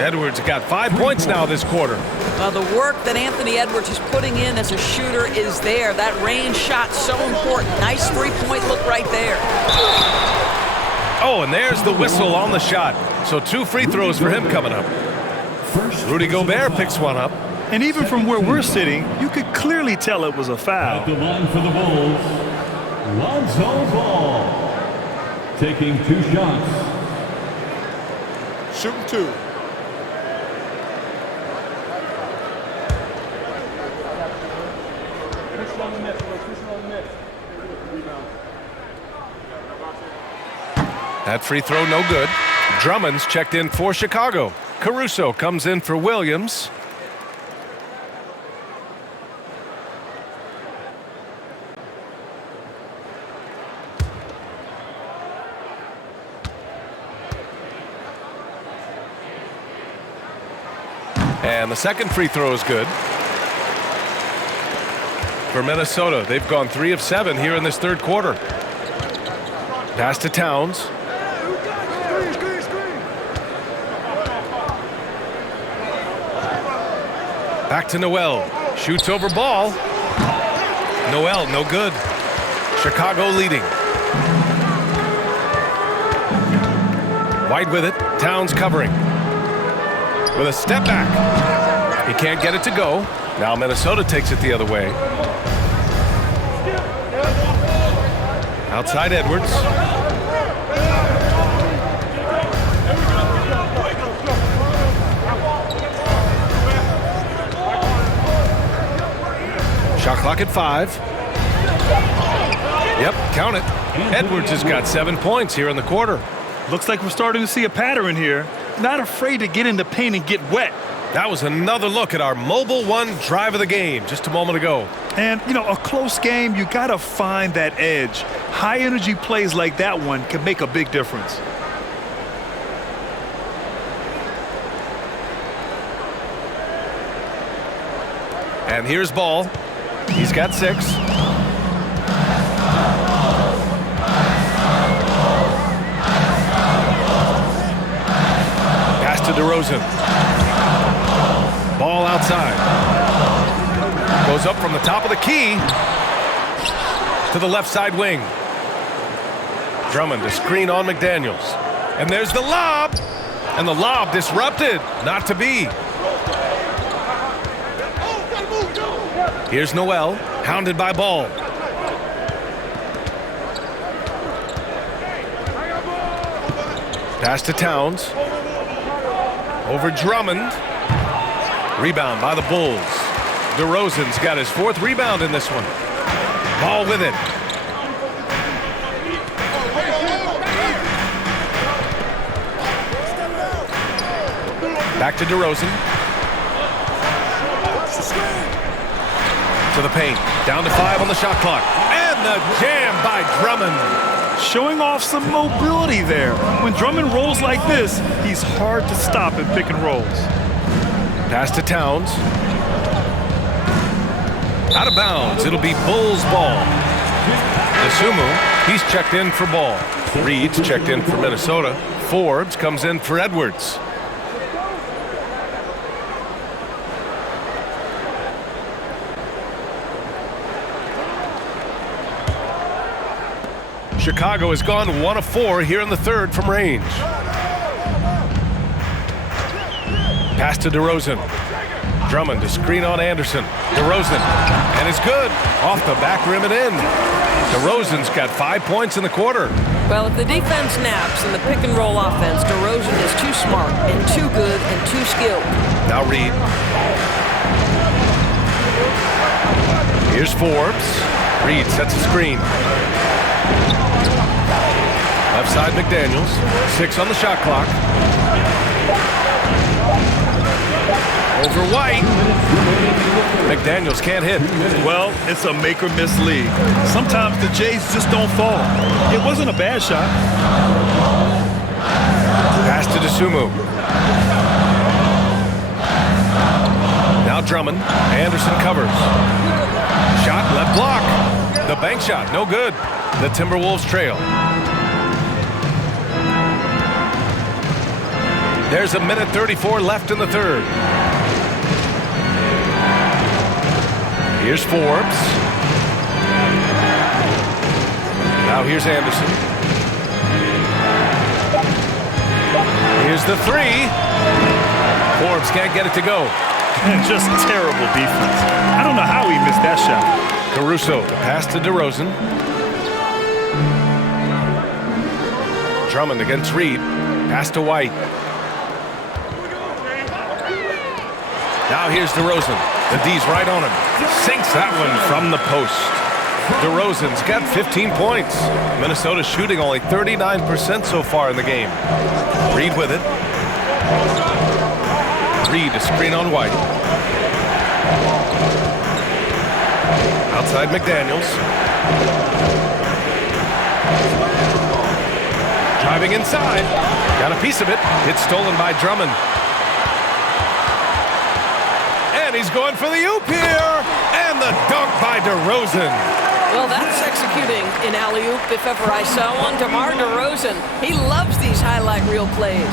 Edwards got 5 points now this quarter. The work that Anthony Edwards is putting in as a shooter is there. That range shot so important. Nice 3-point look right there. Oh, and there's the whistle on the shot. So 2 free throws for him coming up. Rudy Gobert picks one up. And even from where we're sitting, you could clearly tell it was a foul. At the line for the Bulls, Lonzo Ball, taking 2 shots. Shooting 2. That free throw no good. Drummond's checked in for Chicago. Caruso comes in for Williams. And the second free throw is good. For Minnesota, they've gone 3 of 7 here in this third quarter. Pass to Towns. Back to Noel. Shoots over ball. Noel, no good. Chicago leading. White with it. Towns covering. With a step back. He can't get it to go. Now Minnesota takes it the other way. Outside Edwards. Shot clock at 5. Yep, count it. Edwards has got 7 points here in the quarter. Looks like we're starting to see a pattern here. Not afraid to get in the paint and get wet. That was another look at our Mobile One drive of the game just a moment ago. And, you know, a close game, you got to find that edge. High-energy plays like that one can make a big difference. And here's Ball. He's got 6. Pass to DeRozan. Ball outside. Goes up from the top of the key to the left side wing. Drummond to screen on McDaniels. And there's the lob. And the lob disrupted. Not to be. Here's Noel, hounded by Ball. Pass to Towns. Over Drummond. Rebound by the Bulls. DeRozan's got his 4th rebound in this one. Ball with it. Back to DeRozan. To the paint. Down to 5 on the shot clock. And the jam by Drummond. Showing off some mobility there. When Drummond rolls like this, he's hard to stop in pick and rolls. Pass to Towns. Out of bounds. It'll be Bulls ball. Isumu, he's checked in for Ball. Reed's checked in for Minnesota. Forbes comes in for Edwards. Chicago has gone 1 of 4 here in the 3rd from range. Pass to DeRozan. Drummond to screen on Anderson. DeRozan, and it's good. Off the back rim and in. DeRozan's got 5 points in the quarter. Well, if the defense naps in the pick and roll offense, DeRozan is too smart and too good and too skilled. Now Reed. Here's Forbes. Reed sets a screen. Left side McDaniels. 6 on the shot clock. Over White. McDaniels can't hit. Well, it's a make or miss league. Sometimes the Jays just don't fall. It wasn't a bad shot. Pass to Isumu. Now Drummond. Anderson covers. Shot left block. The bank shot, no good. The Timberwolves trail. There's a minute 34 left in the 3rd. Here's Forbes. Now here's Anderson. Here's the 3. Forbes can't get it to go. Just terrible defense. I don't know how he missed that shot. Caruso, the pass to DeRozan. Drummond against Reed. Pass to White. Now here's DeRozan. The D's right on him. Sinks that one from the post. DeRozan's got 15 points. Minnesota shooting only 39% so far in the game. Reed with it. Reed to screen on White. Outside McDaniels. Driving inside. Got a piece of it. It's stolen by Drummond. And he's going for the oop here. And the dunk by DeRozan. Well, that's executing an alley-oop if ever I saw one. DeMar DeRozan, he loves these highlight reel plays.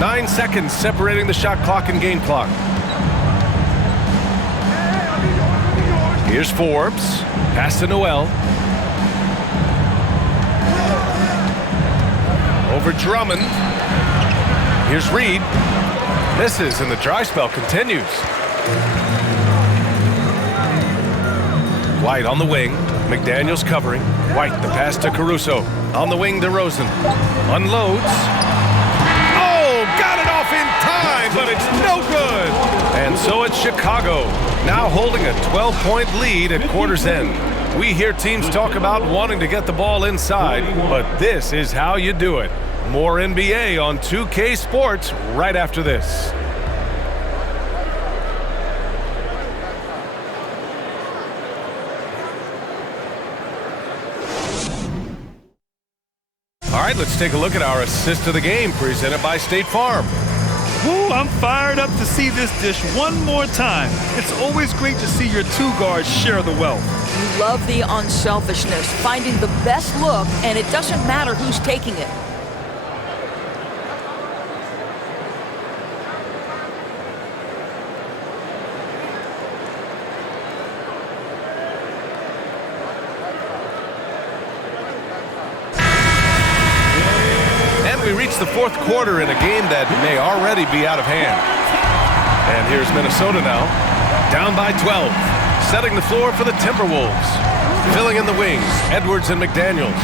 9 seconds separating the shot clock and game clock. Here's Forbes. Pass to Noel. Over Drummond. Here's Reed. Misses, and the dry spell continues. White on the wing. McDaniels covering. White, the pass to Caruso. On the wing, DeRozan. Unloads. Oh, got it off in time, but it's no good. And so it's Chicago, now holding a 12-point lead at quarter's end. We hear teams talk about wanting to get the ball inside, but this is how you do it. More NBA on 2K Sports right after this. All right, let's take a look at our assist of the game presented by State Farm. Woo, I'm fired up to see this dish one more time. It's always great to see your two guards share the wealth. You love the unselfishness, finding the best look, and it doesn't matter who's taking it. We reach the fourth quarter in a game that may already be out of hand. And here's Minnesota now, down by 12, setting the floor for the Timberwolves. Filling in the wings, Edwards and McDaniels.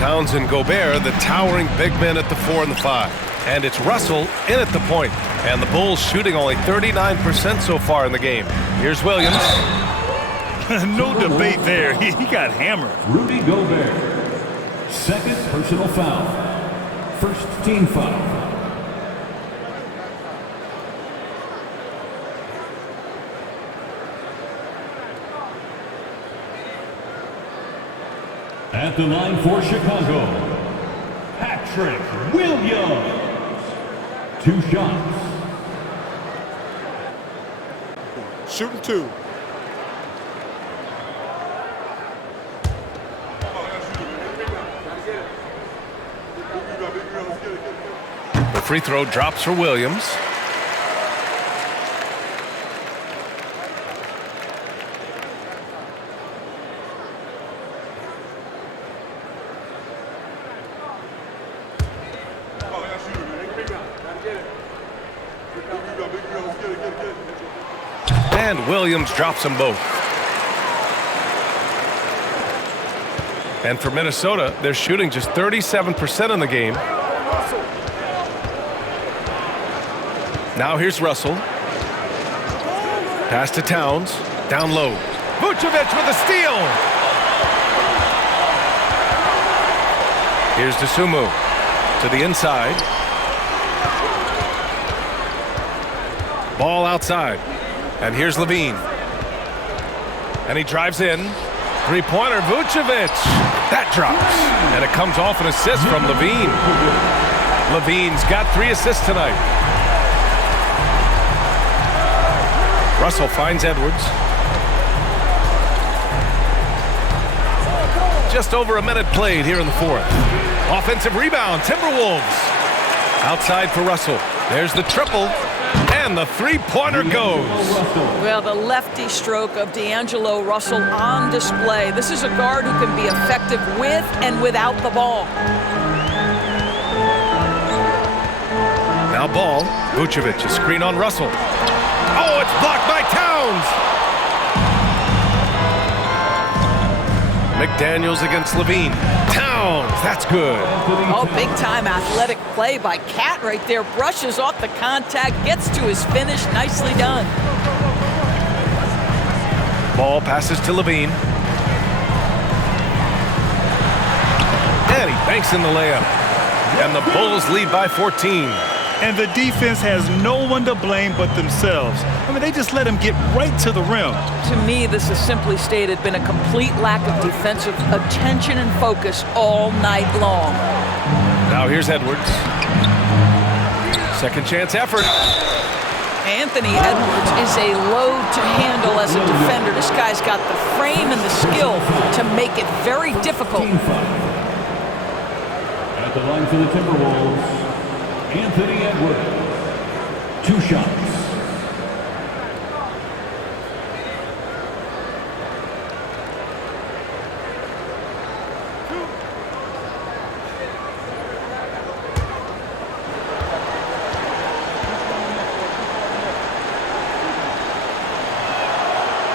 Towns and Gobert, the towering big men at the 4 and the 5. And it's Russell in at the point. And the Bulls shooting only 39% so far in the game. Here's Williams. No debate there. He got hammered. Rudy Gobert. Second personal foul. First team foul. At the line for Chicago, Patrick Williams. 2 shots. Shooting 2. The free throw drops for Williams. And Williams drops them both. And for Minnesota, they're shooting just 37% in the game. Now here's Russell. Pass to Towns. Down low. Vucevic with a steal. Here's Dosunmu to the inside. Ball outside. And here's Levine. And he drives in. Three-pointer, Vucevic. That drops. And it comes off an assist from Levine. Levine's got 3 assists tonight. Russell finds Edwards. Just over a minute played here in the fourth. Offensive rebound, Timberwolves. Outside for Russell. There's the triple. And the three-pointer goes. Well, the lefty stroke of D'Angelo Russell on display. This is a guard who can be effective with and without the ball. Now ball. Vucevic, a screen on Russell. Oh, it's blocked by Towns. McDaniels against Levine. Towns, that's good. Oh, big-time athletic play by Cat right there. Brushes off the contact, gets to his finish. Nicely done. Ball passes to Levine. And he banks in the layup. And the Bulls lead by 14. And the defense has no one to blame but themselves. I mean, they just let him get right to the rim. To me, this has simply stated been a complete lack of defensive attention and focus all night long. Now here's Edwards. Second chance effort. Anthony Edwards is a load to handle as a defender. This guy's got the frame and the skill to make it very difficult. At the line for the Timberwolves, Anthony Edwards. 2 shots.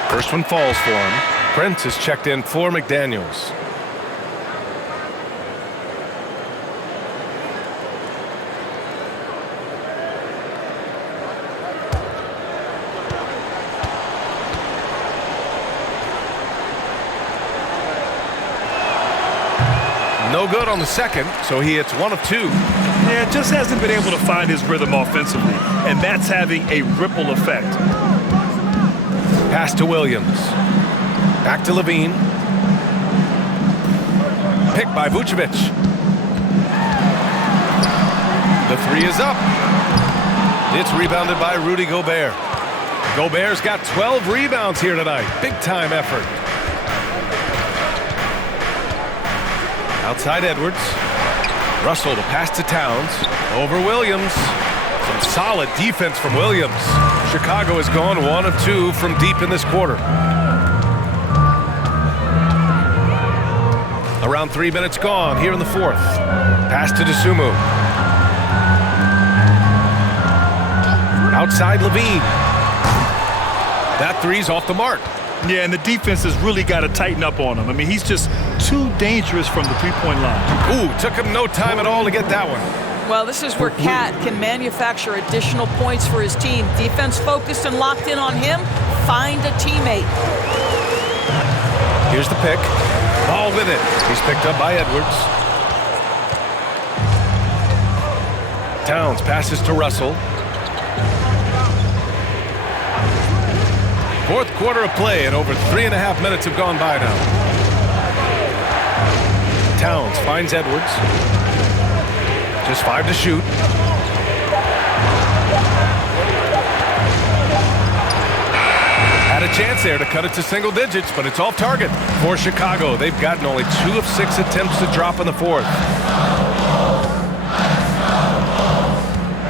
First one falls for him. Prince is checked in for McDaniels. No good on the second, so he hits 1 of 2. Yeah, just hasn't been able to find his rhythm offensively, and that's having a ripple effect. Pass to Williams. Back to Levine. Picked by Vucevic. The 3 is up. It's rebounded by Rudy Gobert. Gobert's got 12 rebounds here tonight. Big-time effort. Outside Edwards. Russell to pass to Towns. Over Williams. Some solid defense from Williams. Chicago has gone 1 of 2 from deep in this quarter. Around 3 minutes gone here in the fourth. Pass to Dosunmu. Outside Levine. That three's off the mark. Yeah, and the defense has really got to tighten up on him. I mean, he's just too dangerous from the three-point line. Ooh, took him no time at all to get that one. Well, this is where Cat can manufacture additional points for his team. Defense focused and locked in on him. Find a teammate. Here's the pick. Ball with it. He's picked up by Edwards. Towns passes to Russell. Fourth quarter of play, and over 3.5 minutes have gone by now. Towns finds Edwards. Just 5 to shoot. Had a chance there to cut it to single digits, but it's off target for Chicago. They've gotten only 2 of 6 attempts to drop in the fourth.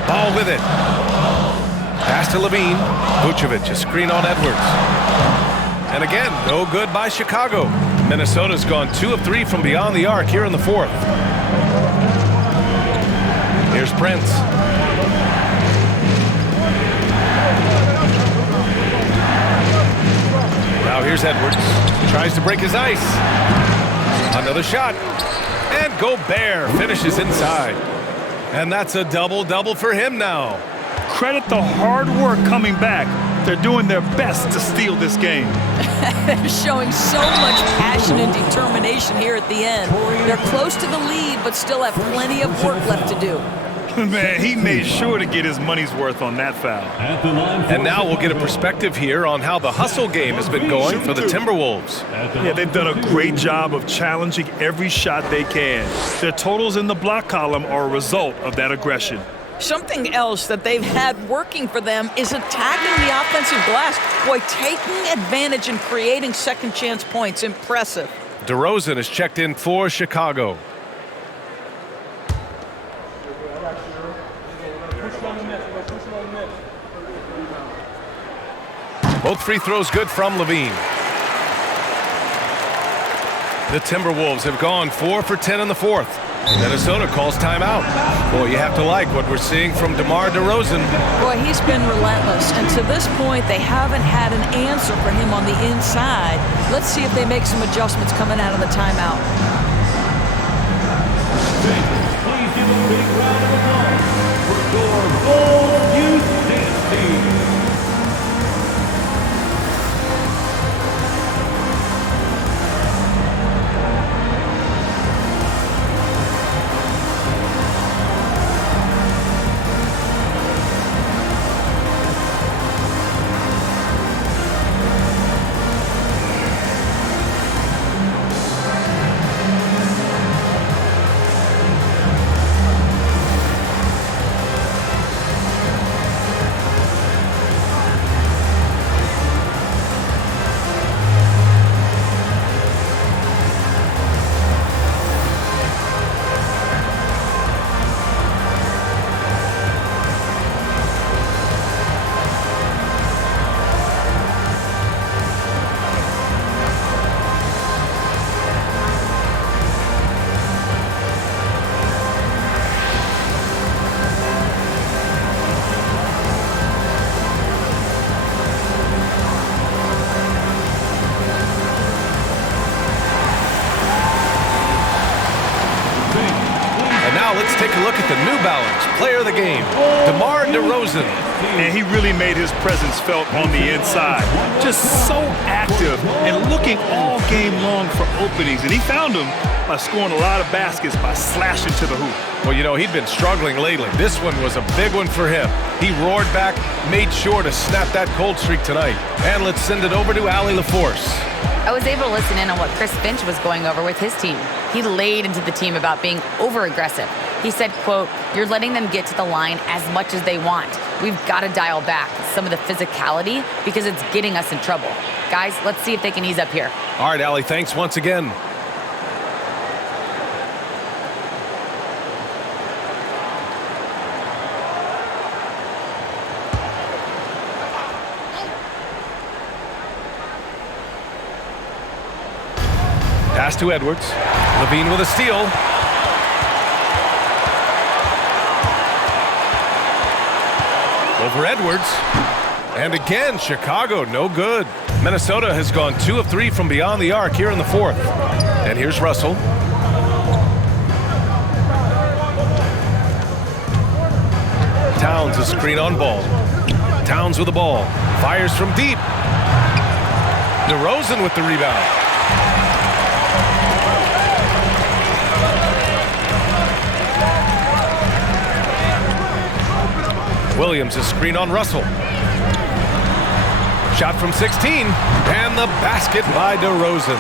Ball with it. Pass to Levine. Vucevic, a screen on Edwards. And again, no good by Chicago. Minnesota's gone 2 of 3 from beyond the arc here in the fourth. Here's Prince. Now here's Edwards. Tries to break his ice. Another shot. And Gobert finishes inside. And that's a double-double for him now. Credit the hard work coming back. They're doing their best to steal this game. They're showing so much passion and determination here at the end. They're close to the lead, but still have plenty of work left to do. Man, he made sure to get his money's worth on that foul. And now we'll get a perspective here on how the hustle game has been going for the Timberwolves. Yeah, they've done a great job of challenging every shot they can. Their totals in the block column are a result of that aggression. Something else that they've had working for them is attacking the offensive glass. Boy, taking advantage and creating second chance points. Impressive. DeRozan is checked in for Chicago. Both free throws good from Levine. The Timberwolves have gone 4 for 10 in the fourth. Minnesota calls timeout. Boy, you have to like what we're seeing from DeMar DeRozan. Boy, he's been relentless. And to this point, they haven't had an answer for him on the inside. Let's see if they make some adjustments coming out of the timeout. Please give a big round of applause for your Bulls Youth Dance Team. Let's take a look at the New Balance player of the game, DeMar DeRozan. And he really made his presence felt on the inside. Just so active and looking all game long for openings. And he found them by scoring a lot of baskets by slashing to the hoop. Well, you know, he'd been struggling lately. This one was a big one for him. He roared back, made sure to snap that cold streak tonight. And let's send it over to Allie LaForce. I was able to listen in on what Chris Finch was going over with his team. He laid into the team about being over-aggressive, He said, quote, "You're letting them get to the line as much as they want. We've got to dial back some of the physicality because it's getting us in trouble. Guys, let's see if they can ease up here." All right, Allie, thanks once again. Pass to Edwards. Levine with a steal. Over Edwards. And again, Chicago, no good. Minnesota has gone 2 of 3 from beyond the arc here in the fourth. And here's Russell. Towns a screen on ball. Towns with the ball. Fires from deep. DeRozan with the rebound. Williams a screen on Russell. Shot from 16, and the basket by DeRozan.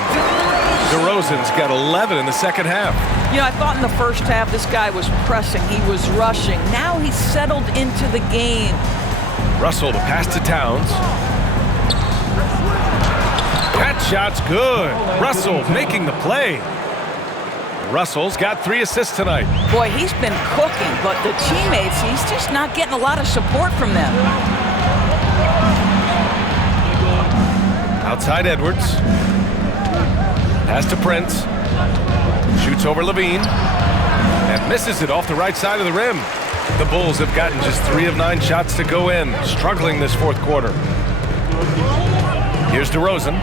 DeRozan's got 11 in the second half. You know, I thought in the first half this guy was pressing, he was rushing. Now he's settled into the game. Russell, the pass to Towns. That shot's good. Russell making the play. Russell's got 3 assists tonight. Boy, he's been cooking, but the teammates, he's just not getting a lot of support from them. Outside Edwards. Pass to Prince. Shoots over Levine. And misses it off the right side of the rim. The Bulls have gotten just 3 of 9 shots to go in. Struggling this fourth quarter. Here's DeRozan.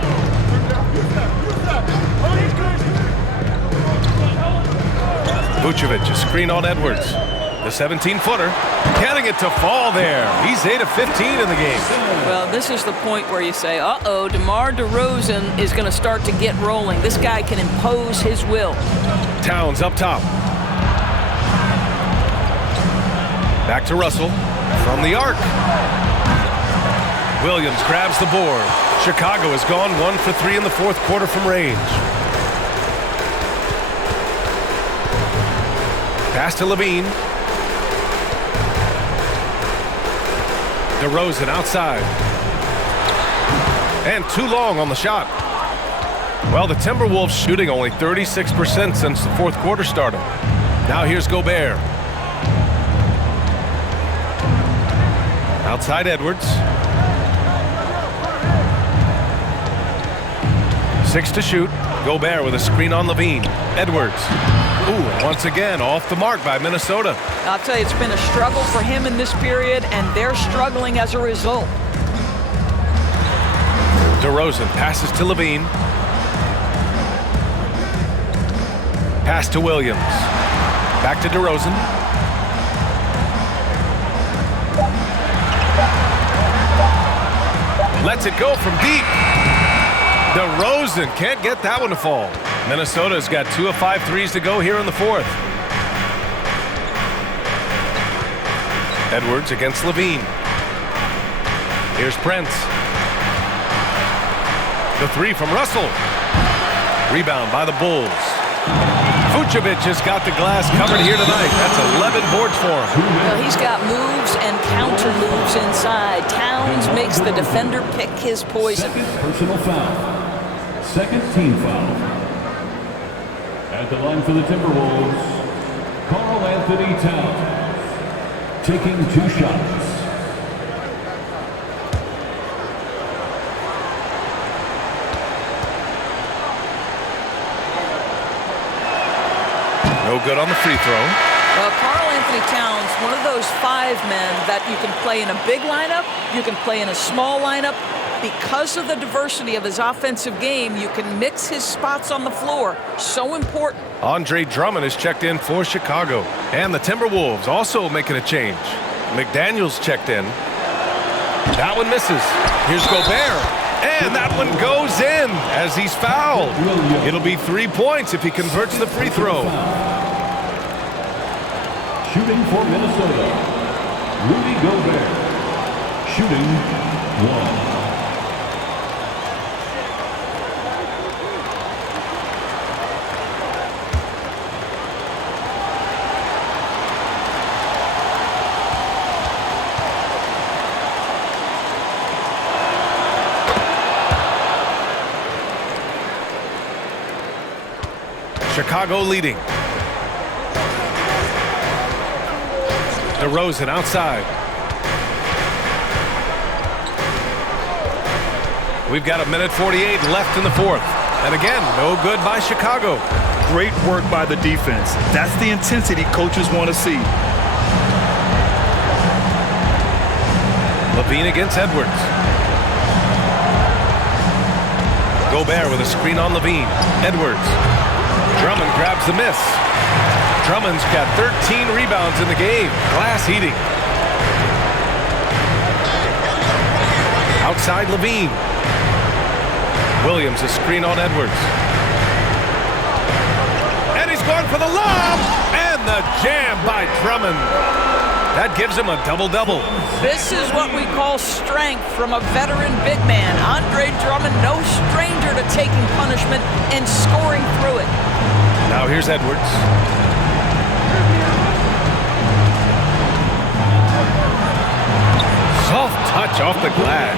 Vucevic, a screen on Edwards. The 17-footer, getting it to fall there. He's 8 of 15 in the game. Well, this is the point where you say, uh-oh, DeMar DeRozan is going to start to get rolling. This guy can impose his will. Towns up top. Back to Russell from the arc. Williams grabs the board. Chicago has gone 1 for 3 in the fourth quarter from range. Pass to Levine. DeRozan outside. And too long on the shot. Well, the Timberwolves shooting only 36% since the fourth quarter started. Now here's Gobert. Outside Edwards. 6 to shoot. Gobert with a screen on Levine. Edwards. Ooh, and once again, off the mark by Minnesota. I'll tell you, it's been a struggle for him in this period, and they're struggling as a result. DeRozan passes to Levine. Pass to Williams. Back to DeRozan. Lets it go from deep. DeRozan can't get that one to fall. Minnesota's got 2 of 5 threes to go here in the fourth. Edwards against Levine. Here's Prince. The 3 from Russell. Rebound by the Bulls. Vucevic has got the glass covered here tonight. That's 11 boards for him. Well, he's got moves and counter moves inside. Towns makes the defender pick his poison. Second personal foul. Second team foul. At the line for the Timberwolves, Karl Anthony Towns, taking 2 shots. No good on the free throw. Well, Karl Anthony Towns, one of those 5 men that you can play in a big lineup, you can play in a small lineup. Because of the diversity of his offensive game, you can mix his spots on the floor. So important. Andre Drummond is checked in for Chicago. And the Timberwolves also making a change. McDaniels checked in. That one misses. Here's Gobert. And that one goes in as he's fouled. It'll be 3 points if he converts the free throw. Shooting for Minnesota, Rudy Gobert. Shooting 1. Chicago leading. DeRozan outside. We've got 1:48 left in the fourth. And again, no good by Chicago. Great work by the defense. That's the intensity coaches want to see. Levine against Edwards. Gobert with a screen on Levine. Edwards. Drummond grabs the miss. Drummond's got 13 rebounds in the game. Glass heating. Outside Levine. Williams a screen on Edwards. And he's going for the lob. And the jam by Drummond. That gives him a double-double. This is what we call strength from a veteran big man. Andre Drummond, no stranger to taking punishment and scoring through it. Now here's Edwards. Soft touch off the glass.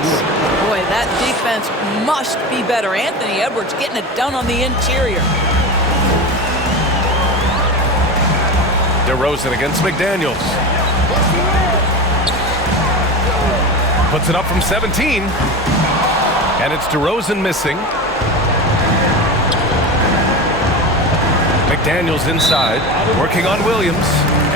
Boy, that defense must be better. Anthony Edwards getting it done on the interior. DeRozan against McDaniels. Puts it up from 17. And it's DeRozan missing. McDaniels inside, working on Williams.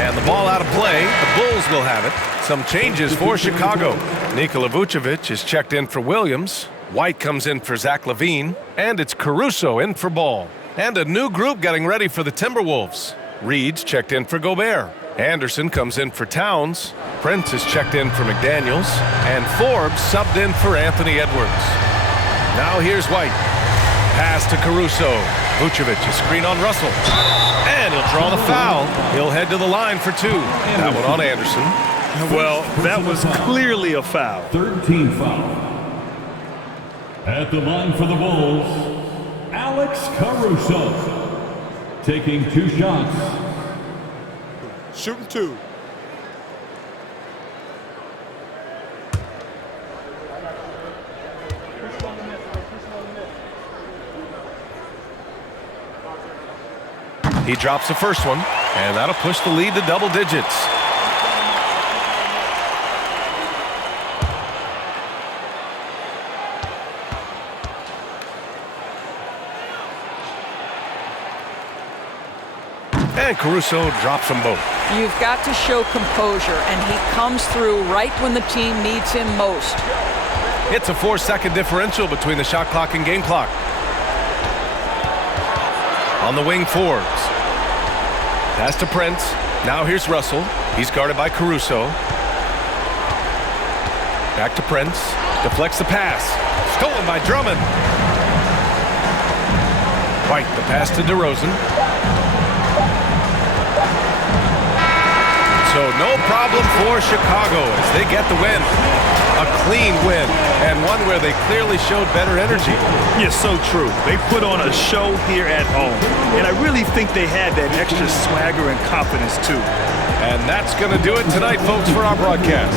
And the ball out of play. The Bulls will have it. Some changes for Chicago. Nikola Vucevic is checked in for Williams. White comes in for Zach LaVine. And it's Caruso in for Ball. And a new group getting ready for the Timberwolves. Reed's checked in for Gobert. Anderson comes in for Towns. Prince is checked in for McDaniels. And Forbes subbed in for Anthony Edwards. Now here's White. Pass to Caruso. Vucevic, a screen on Russell. And he'll draw the foul. He'll head to the line for two. That one on Anderson. Well, that was clearly a foul. 13 foul. At the line for the Bulls, Alex Caruso. Taking 2 shots. Shooting 2. He drops the first one, and that'll push the lead to double digits. And Caruso drops them both. You've got to show composure, and he comes through right when the team needs him most. It's a 4-second differential between the shot clock and game clock. On the wing, Forbes. Pass to Prince. Now here's Russell. He's guarded by Caruso. Back to Prince. Deflects the pass. Stolen by Drummond. White, the pass to DeRozan. So no problem for Chicago as they get the win. A clean win, and one where they clearly showed better energy. Yes, so true. They put on a show here at home, and I really think they had that extra swagger and confidence too. And that's going to do it tonight, folks, for our broadcast.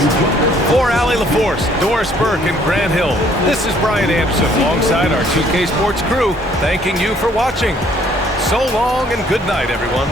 For Allie LaForce, Doris Burke, and Grant Hill, this is Brian Anderson alongside our 2K Sports crew, thanking you for watching. So long and good night, everyone.